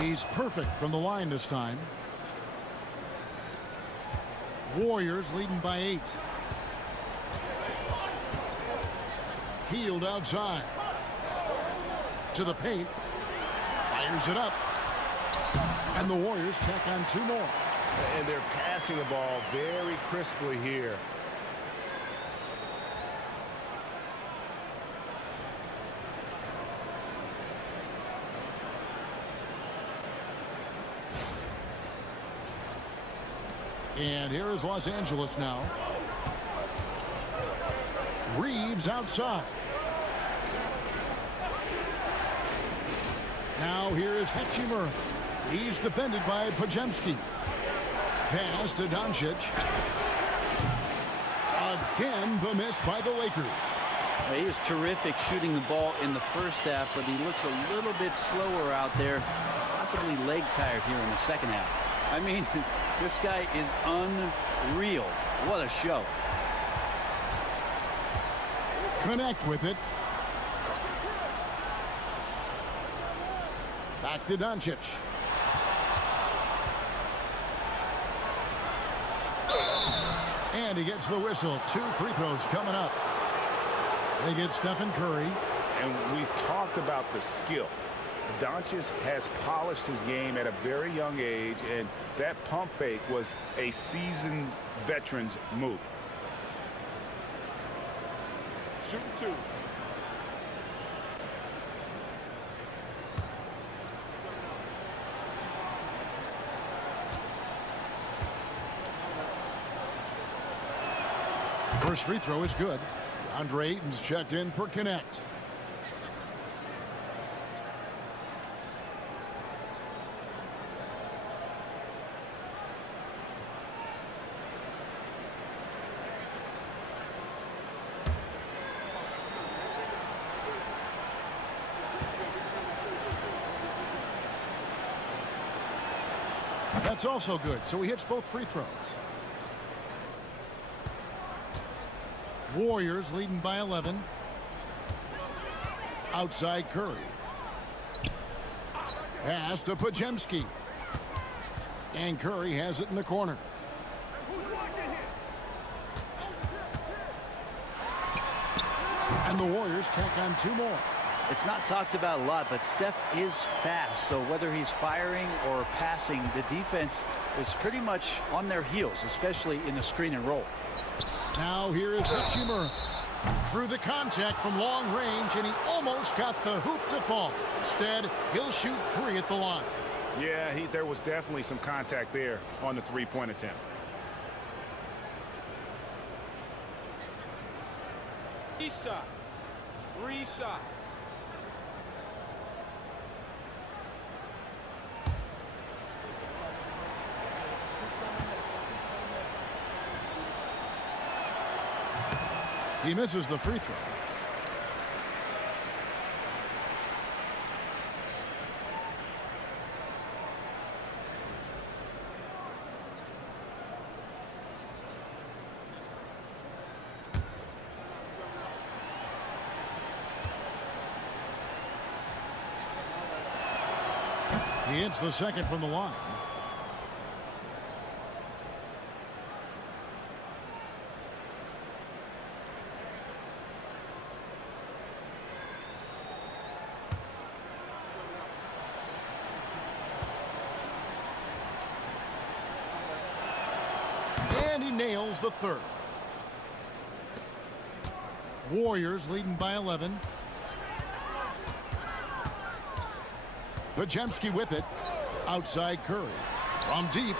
He's perfect from the line this time. Warriors leading by 8. Hield outside. To the paint. Fires it up. And the Warriors tack on 2 more. And they're passing the ball very crisply here. And here is Los Angeles now. Reeves outside. Now here is Hachimura. He's defended by Podziemski. Pass to Doncic. Again, the miss by the Lakers. He was terrific shooting the ball in the first half, but he looks a little bit slower out there, possibly leg tired here in the second half. I mean, this guy is unreal. What a show. Connect with it. Back to Doncic. And he gets the whistle. 2 free throws coming up. They get Stephen Curry. And we've talked about the skill. Doncic has polished his game at a very young age, and that pump fake was a seasoned veteran's move. Shooting 2. First free throw is good. Andre Ayton's checked in for connect. That's also good, so he hits both free throws. Warriors leading by 11. Outside Curry. Pass to Podziemski. And Curry has it in the corner. And the Warriors tack on 2 more. It's not talked about a lot, but Steph is fast, so whether he's firing or passing, the defense is pretty much on their heels, especially in the screen and roll. Now here is Hachimura. Through the contact from long range, and he almost got the hoop to fall. Instead, he'll shoot 3 at the line. Yeah, there was definitely some contact there on the three-point attempt. Three shots. 3 shots. He misses the free throw. He hits the second from the line. And he nails the third. Warriors leading by 11. Podziemski with it. Outside Curry. From deep.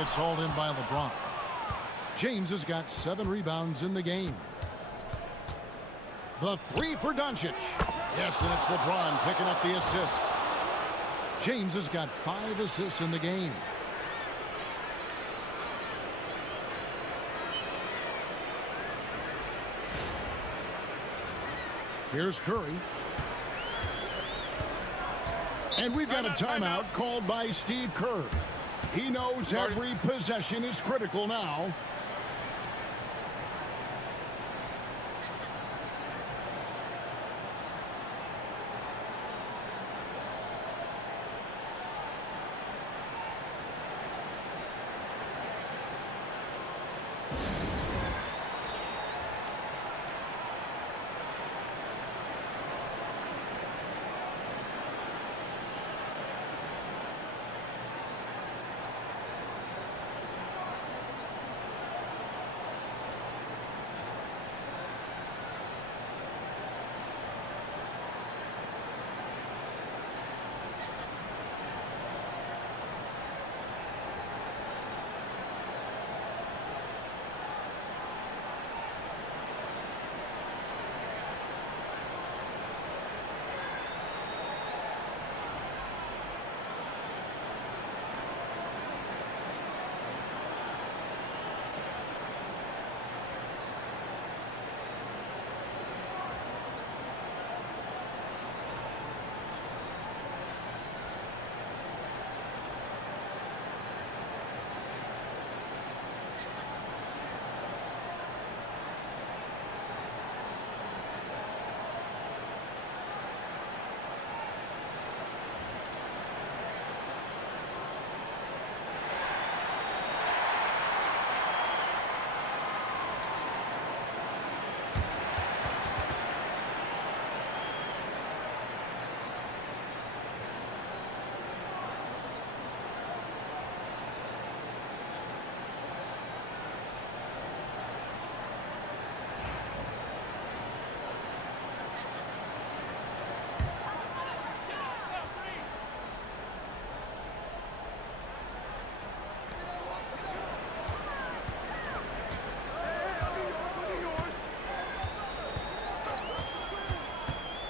It's hauled in by LeBron. James has got 7 rebounds in the game. The 3 for Doncic. Yes, and it's LeBron picking up the assist. James has got 5 assists in the game. Here's Curry. And we've got a timeout called by Steve Kerr. He knows every possession is critical now.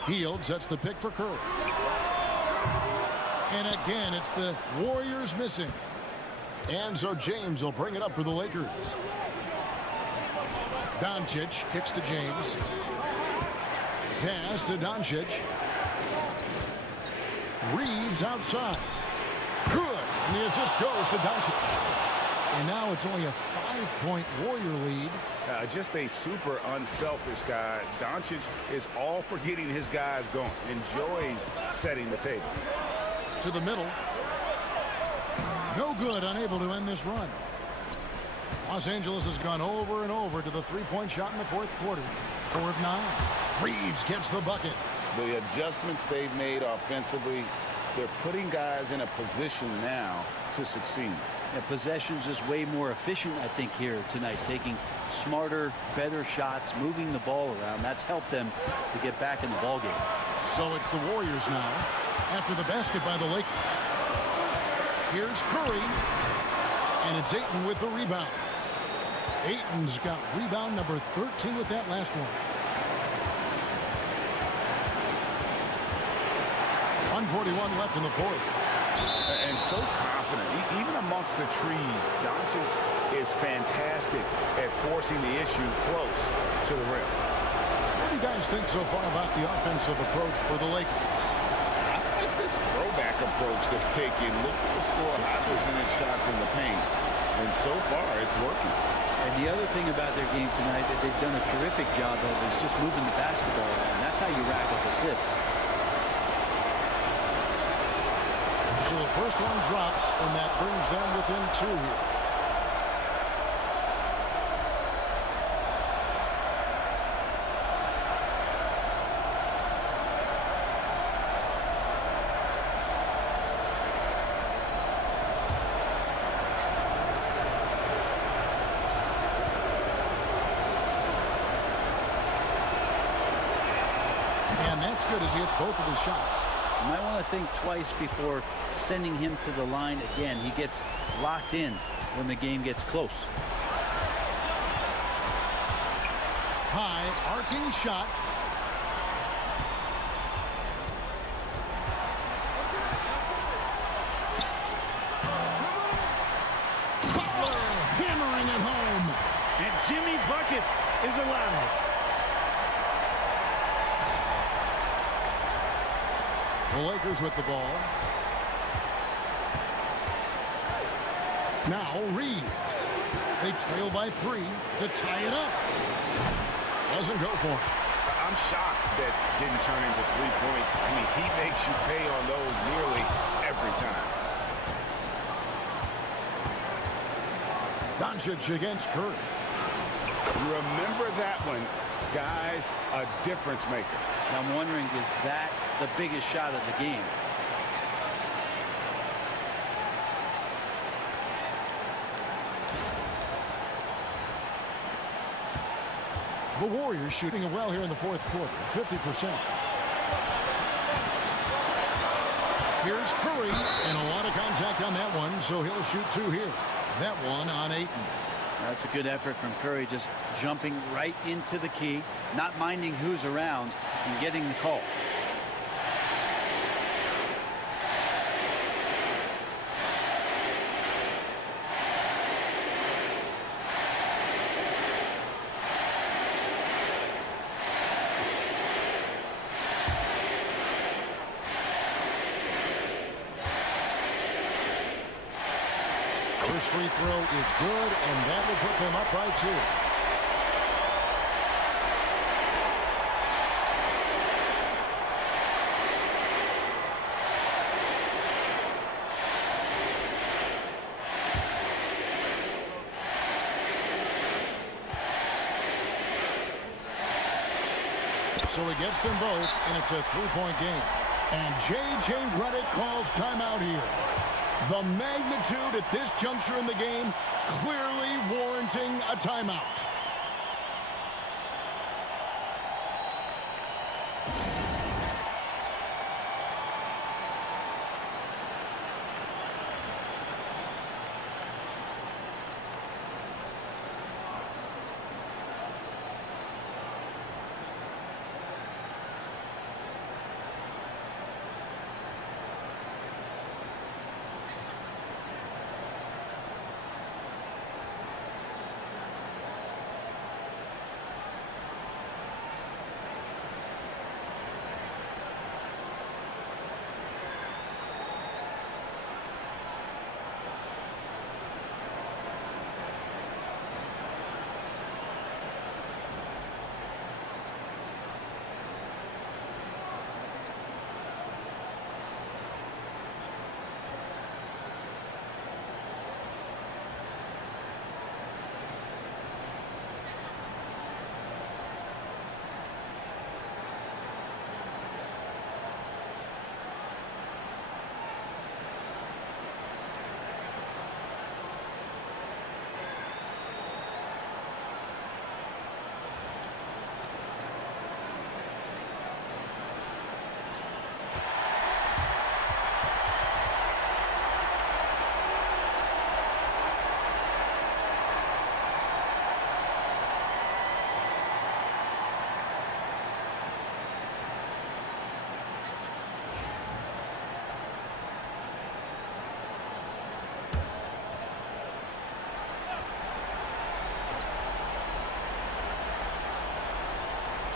Hield sets the pick for Curry. And again, it's the Warriors missing. And so James will bring it up for the Lakers. Doncic kicks to James. Pass to Doncic. Reeves outside. Good. And the assist goes to Doncic. And now it's only a 5-point Warrior lead. Just a super unselfish guy. Doncic is all for getting his guys going. Enjoys setting the table. To the middle. No good, unable to end this run. Los Angeles has gone over and over to the three-point shot in the fourth quarter. 4 of 9. Reeves gets the bucket. The adjustments they've made offensively, they're putting guys in a position now to succeed. Yeah, possessions is way more efficient, I think, here tonight, taking smarter, better shots, moving the ball around. That's helped them to get back in the ballgame. So it's the Warriors now after the basket by the Lakers. Here's Curry, and it's Ayton with the rebound. Ayton's got rebound number 13 with that last one. 1:41 left in the fourth. And so confident, even amongst the trees. Doncic is fantastic at forcing the issue close to the rim. What do you guys think so far about the offensive approach for the Lakers? I like this throwback approach they're taking. Look at the score, high percentage shots in the paint. And so far, it's working. And the other thing about their game tonight that they've done a terrific job of is just moving the basketball around. That's how you rack up assists. So the first one drops, and that brings them within 2 here. And that's good as he hits both of his shots. You might want to think twice before sending him to the line again. He gets locked in when the game gets close. High arcing shot. Butler hammering it home. And Jimmy Buckets is allowed. The Lakers with the ball. Now Reeves. They trail by 3 to tie it up. Doesn't go for it. I'm shocked that didn't turn into 3 points. I mean, he makes you pay on those nearly every time. Doncic against Curry. Remember that one, guys, a difference maker. I'm wondering, is that the biggest shot of the game? The Warriors shooting it well here in the fourth quarter, 50%. Here's Curry, and a lot of contact on that one, so he'll shoot 2 here. That one on Ayton. That's a good effort from Curry, just jumping right into the key, not minding who's around, and getting the call. First free throw is good, and that will put them up by 2. So he gets them both, and it's a 3-point game. And J.J. Redick calls timeout here. The magnitude at this juncture in the game clearly warranting a timeout.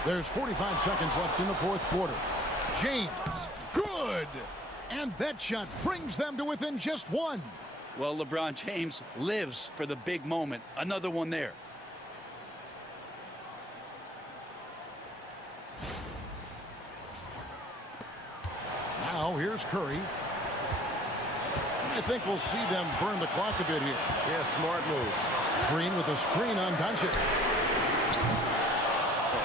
There's 45 seconds left in the fourth quarter. James, good! And that shot brings them to within just 1. Well, LeBron James lives for the big moment. Another one there. Now here's Curry. And I think we'll see them burn the clock a bit here. Yeah, smart move. Green with a screen on Doncic.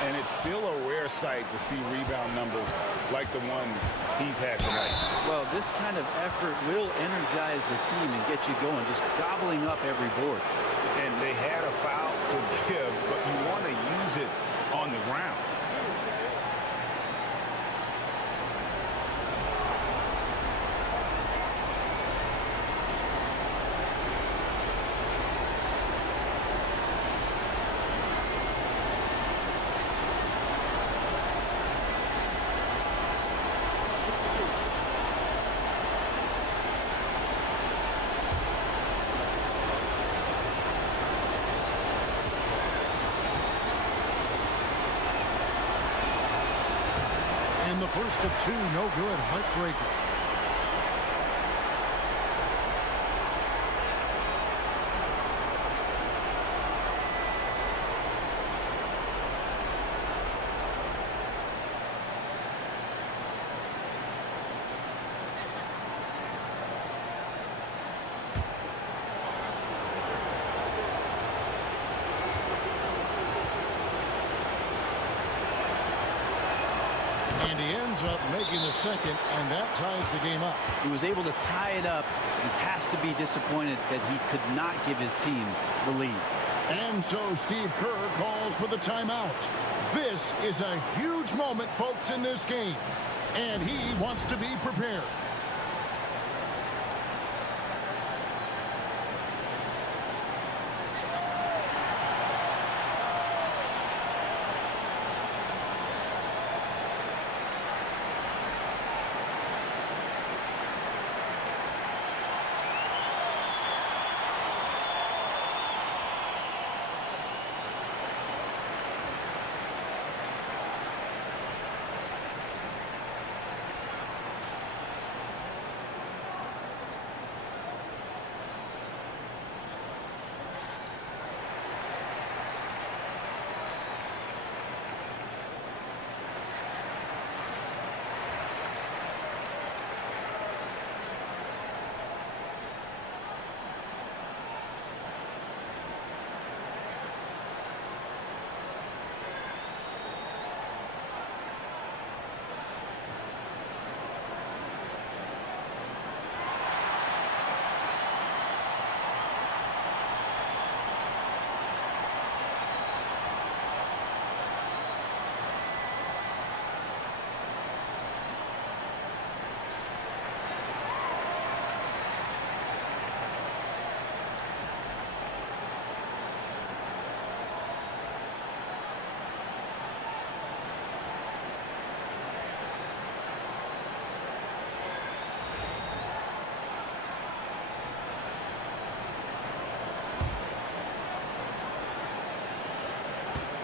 And it's still a rare sight to see rebound numbers like the ones he's had tonight. Well, this kind of effort will energize the team and get you going, just gobbling up every board. And they had a foul to give, but you want to use it on the ground. the first of two. No good. Heartbreaker. And he ends up making the second, and that ties the game up. He was able to tie it up. He has to be disappointed that he could not give his team the lead. And so Steve Kerr calls for the timeout. This is a huge moment, folks, in this game. And he wants to be prepared.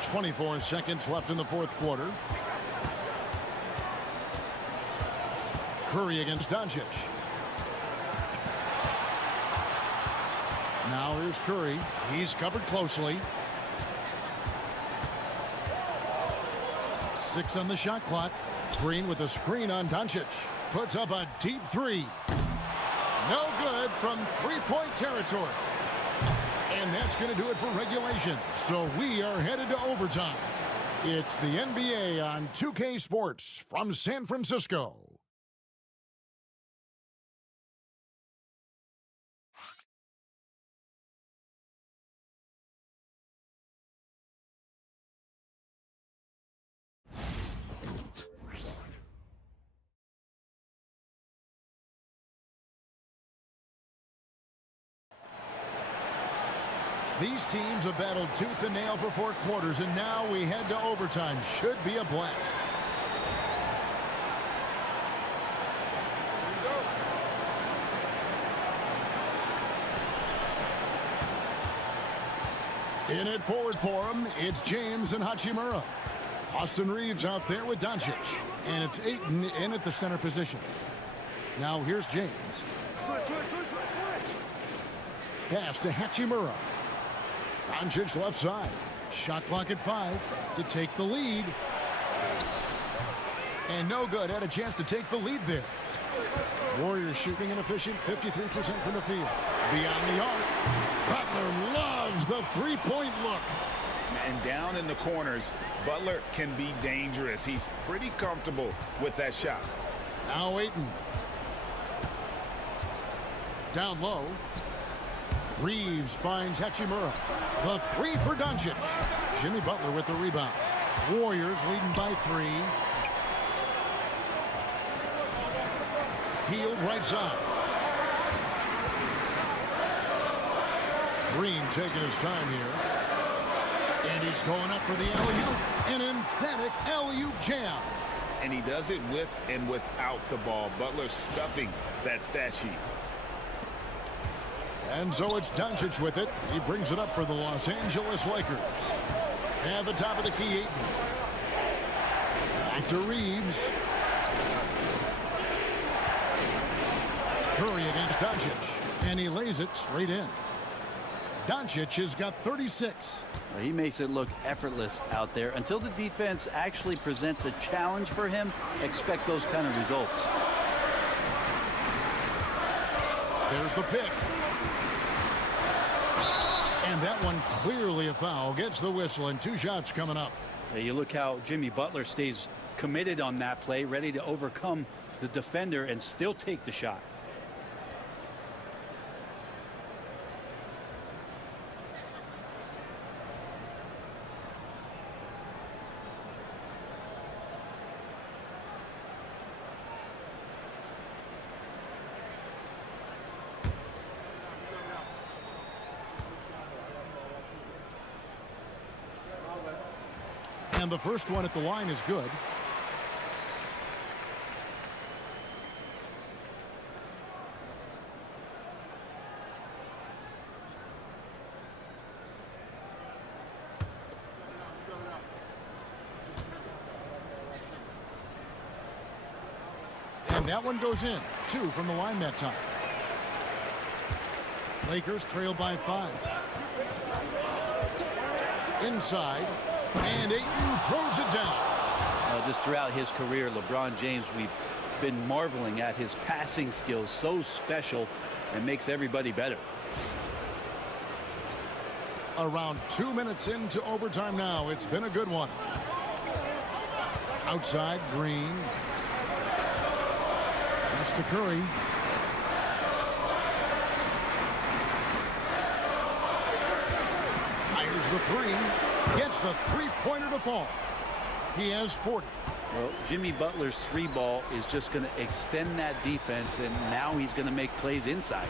.24 seconds left in the fourth quarter. Curry against Doncic. Now here's Curry. He's covered closely. 6 on the shot clock. Green with a screen on Doncic. Puts up a deep three. No good from three-point territory. And that's going to do it for regulation. So we are headed to overtime. It's the NBA on 2K Sports from San Francisco. These teams have battled tooth and nail for 4 quarters, and now we head to overtime. Should be a blast. In it forward for him, it's James and Hachimura. Austin Reeves out there with Doncic. And it's Ayton in at the center position. Now here's James. Pass to Hachimura. Doncic left side. Shot clock at 5 to take the lead. And no good. Had a chance to take the lead there. Warriors shooting an efficient 53% from the field. Beyond the arc. Butler loves the three-point look. And down in the corners, Butler can be dangerous. He's pretty comfortable with that shot. Now Ayton. Down low. Reeves finds Hachimura. The three for Doncic. Jimmy Butler with the rebound. Warriors leading by 3. Healed right side. Green taking his time here. And he's going up for the alley-oop. An emphatic alley-oop jam. And he does it with and without the ball. Butler stuffing that stat sheet. And so it's Doncic with it. He brings it up for the Los Angeles Lakers. At the top of the key, Ayton. Back to Reeves. Curry against Doncic, and he lays it straight in. Doncic has got 36. Well, he makes it look effortless out there. Until the defense actually presents a challenge for him, expect those kind of results. There's the pick. And that one clearly a foul. Gets the whistle, and 2 shots coming up. You look how Jimmy Butler stays committed on that play, ready to overcome the defender and still take the shot. And the first one at the line is good. And that one goes in. 2 from the line that time. Lakers trail by 5. Inside. And Ayton throws it down. Just throughout his career, LeBron James, we've been marveling at his passing skills. So special and makes everybody better. Around 2 minutes into overtime now. It's been a good one. Outside, Green. Pass to Curry. Fires the 3. Gets the 3-pointer to fall. He has 40. Well, Jimmy Butler's 3-ball is just going to extend that defense, and now he's going to make plays inside.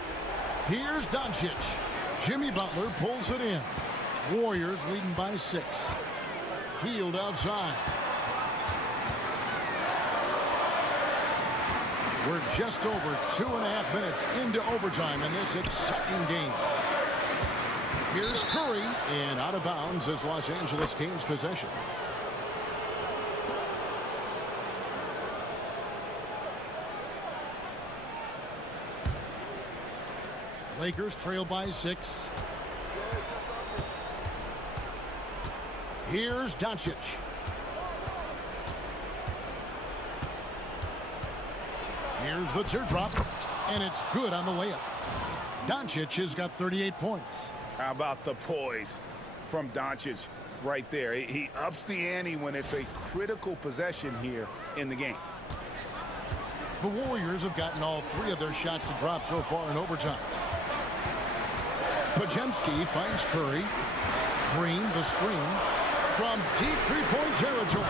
Here's Doncic. Jimmy Butler pulls it in. Warriors leading by 6. Hield outside. We're just over 2.5 minutes into overtime in this exciting game. Here's Curry, and out of bounds as Los Angeles gains possession. Lakers trail by 6. Here's Doncic. Here's the teardrop, and it's good on the layup. Doncic has got 38 points. How about the poise from Doncic right there? He ups the ante when it's a critical possession here in the game. The Warriors have gotten all 3 of their shots to drop so far in overtime. Podziemski finds Curry. Green, the screen. From deep 3-point territory.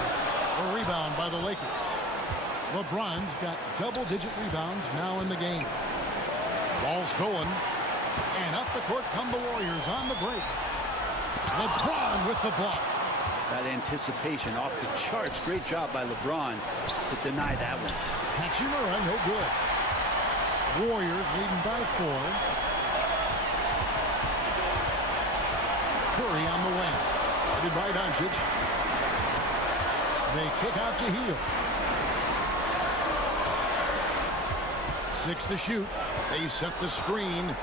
A rebound by the Lakers. LeBron's got double-digit rebounds now in the game. Ball stolen. And up the court come the Warriors on the break. LeBron with the block. That anticipation off the charts. Great job by LeBron to deny that one. Hachimura, no good. Warriors leading by 4. Curry on the wing. Headed by Doncic. They kick out to Hield. 6 to shoot. They set the screen.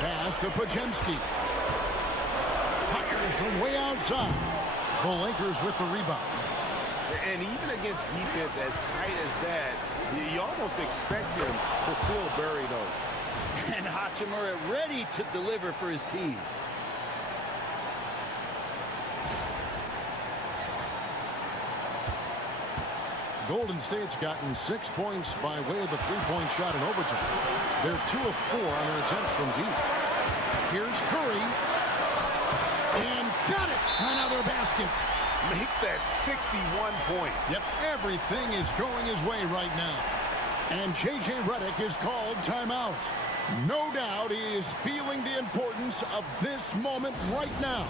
Pass to Podziemski. Fires from way outside. The Lakers with the rebound. And even against defense as tight as that, you almost expect him to still bury those. And Hachimura ready to deliver for his team. Golden State's gotten 6 points by way of the 3-point shot in overtime. They're 2 of 4 on their attempts from deep. Here's Curry. And got it! Another basket. Make that 61 points. Yep, everything is going his way right now. And J.J. Redick is called timeout. No doubt he is feeling the importance of this moment right now.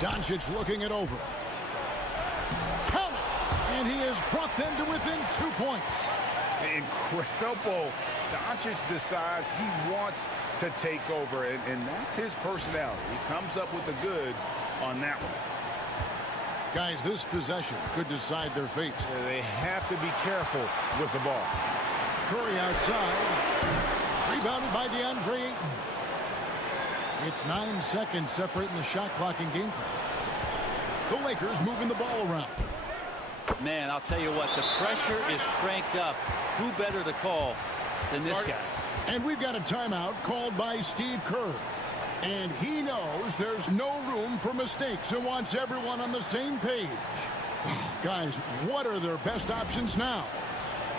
Doncic looking it over. Count it! And he has brought them to within 2 points. Incredible. Doncic decides he wants to take over, and that's his personality. He comes up with the goods on that one. Guys, this possession could decide their fate. They have to be careful with the ball. Curry outside. Rebounded by DeAndre Ayton. It's 9 seconds separating the shot clock and game clock. The Lakers moving the ball around. Man, I'll tell you what, the pressure is cranked up. Who better to call than this guy? And we've got a timeout called by Steve Kerr. And he knows there's no room for mistakes and wants everyone on the same page. Guys, what are their best options now?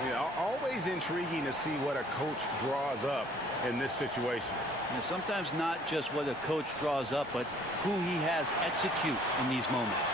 Yeah, always intriguing to see what a coach draws up in this situation. And sometimes not just what a coach draws up, but who he has execute in these moments.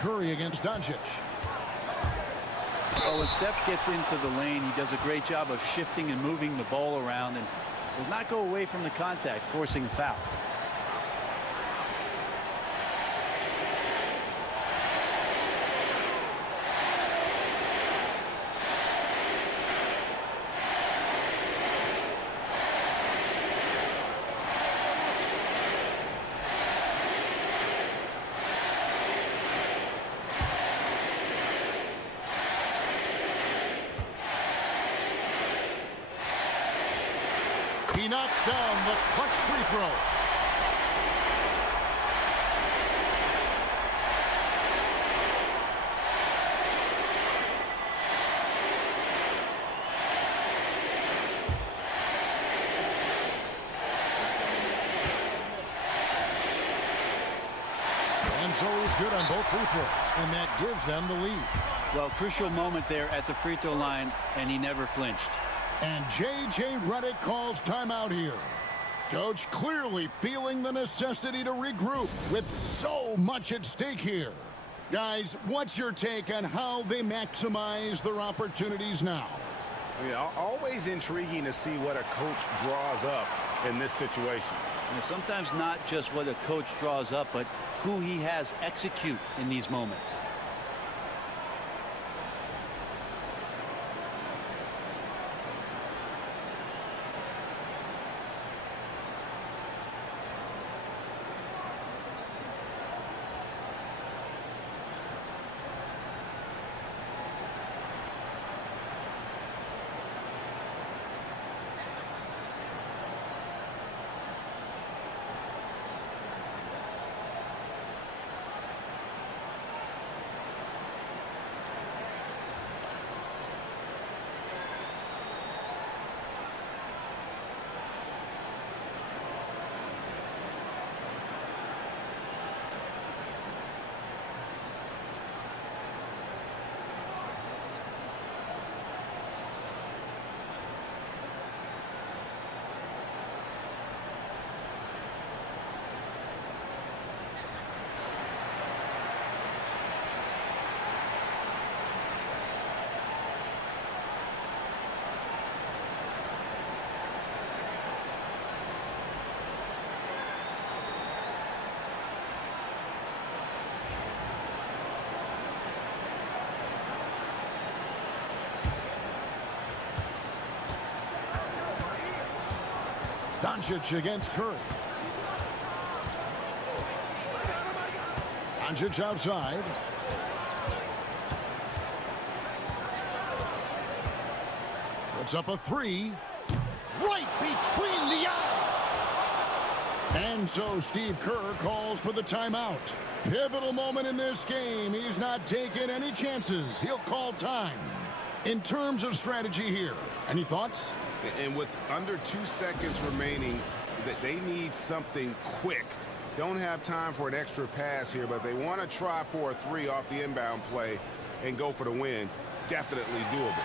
Curry against Doncic. Well, when Steph gets into the lane, he does a great job of shifting and moving the ball around and does not go away from the contact, forcing a foul. He knocks down the clutch free throw. And so he's good on both free throws, and that gives them the lead. Well, crucial moment there at the free throw line, and he never flinched. And J.J. Redick calls timeout here. Coach clearly feeling the necessity to regroup with so much at stake here. Guys, what's your take on how they maximize their opportunities now? Yeah, always intriguing to see what a coach draws up in this situation. And sometimes not just what a coach draws up, but who he has execute in these moments. Doncic against Curry. Doncic outside. Puts up a three. Right between the eyes. And so Steve Kerr calls for the timeout. Pivotal moment in this game. He's not taking any chances. He'll call time. In terms of strategy here, any thoughts? And with under 2 seconds remaining, they need something quick. Don't have time for an extra pass here, but they want to try for a three off the inbound play and go for the win. Definitely doable.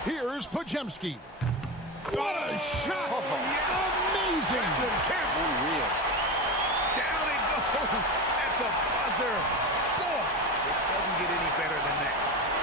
Here's Pajemski. What a shot! Amazing! Unreal. Down it goes at the buzzer. Boy, it doesn't get any better than that.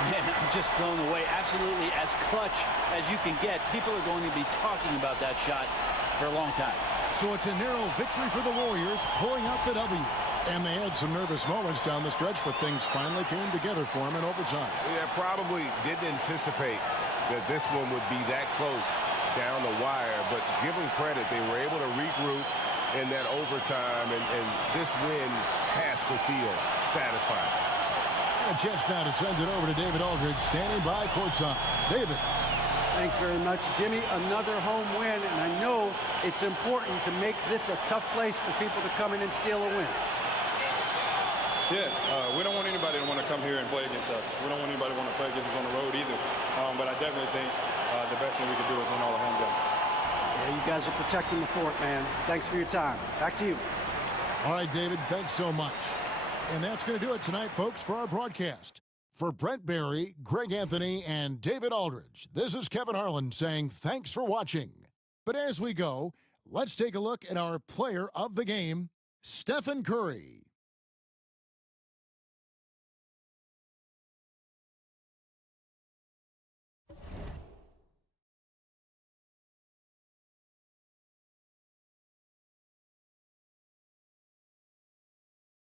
Man, I'm just blown away. Absolutely as clutch as you can get. People are going to be talking about that shot for a long time. So it's a narrow victory for the Warriors, pulling out the W. And they had some nervous moments down the stretch, but things finally came together for them in overtime. Yeah, probably didn't anticipate that this one would be that close down the wire, but give them credit. They were able to regroup in that overtime, and this win has to feel satisfying. A chance now to send it over to David Aldridge, standing by courtside. David. Thanks very much, Jimmy. Another home win, and I know it's important to make this a tough place for people to come in and steal a win. Yeah, we don't want anybody to want to come here and play against us. We don't want anybody to want to play against us on the road either. But I definitely think the best thing we can do is win all the home games. Yeah, you guys are protecting the fort, man. Thanks for your time. Back to you. All right, David, thanks so much. And that's going to do it tonight, folks, for our broadcast. For Brent Barry, Greg Anthony, and David Aldridge, this is Kevin Harlan saying thanks for watching. But as we go, let's take a look at our player of the game, Stephen Curry.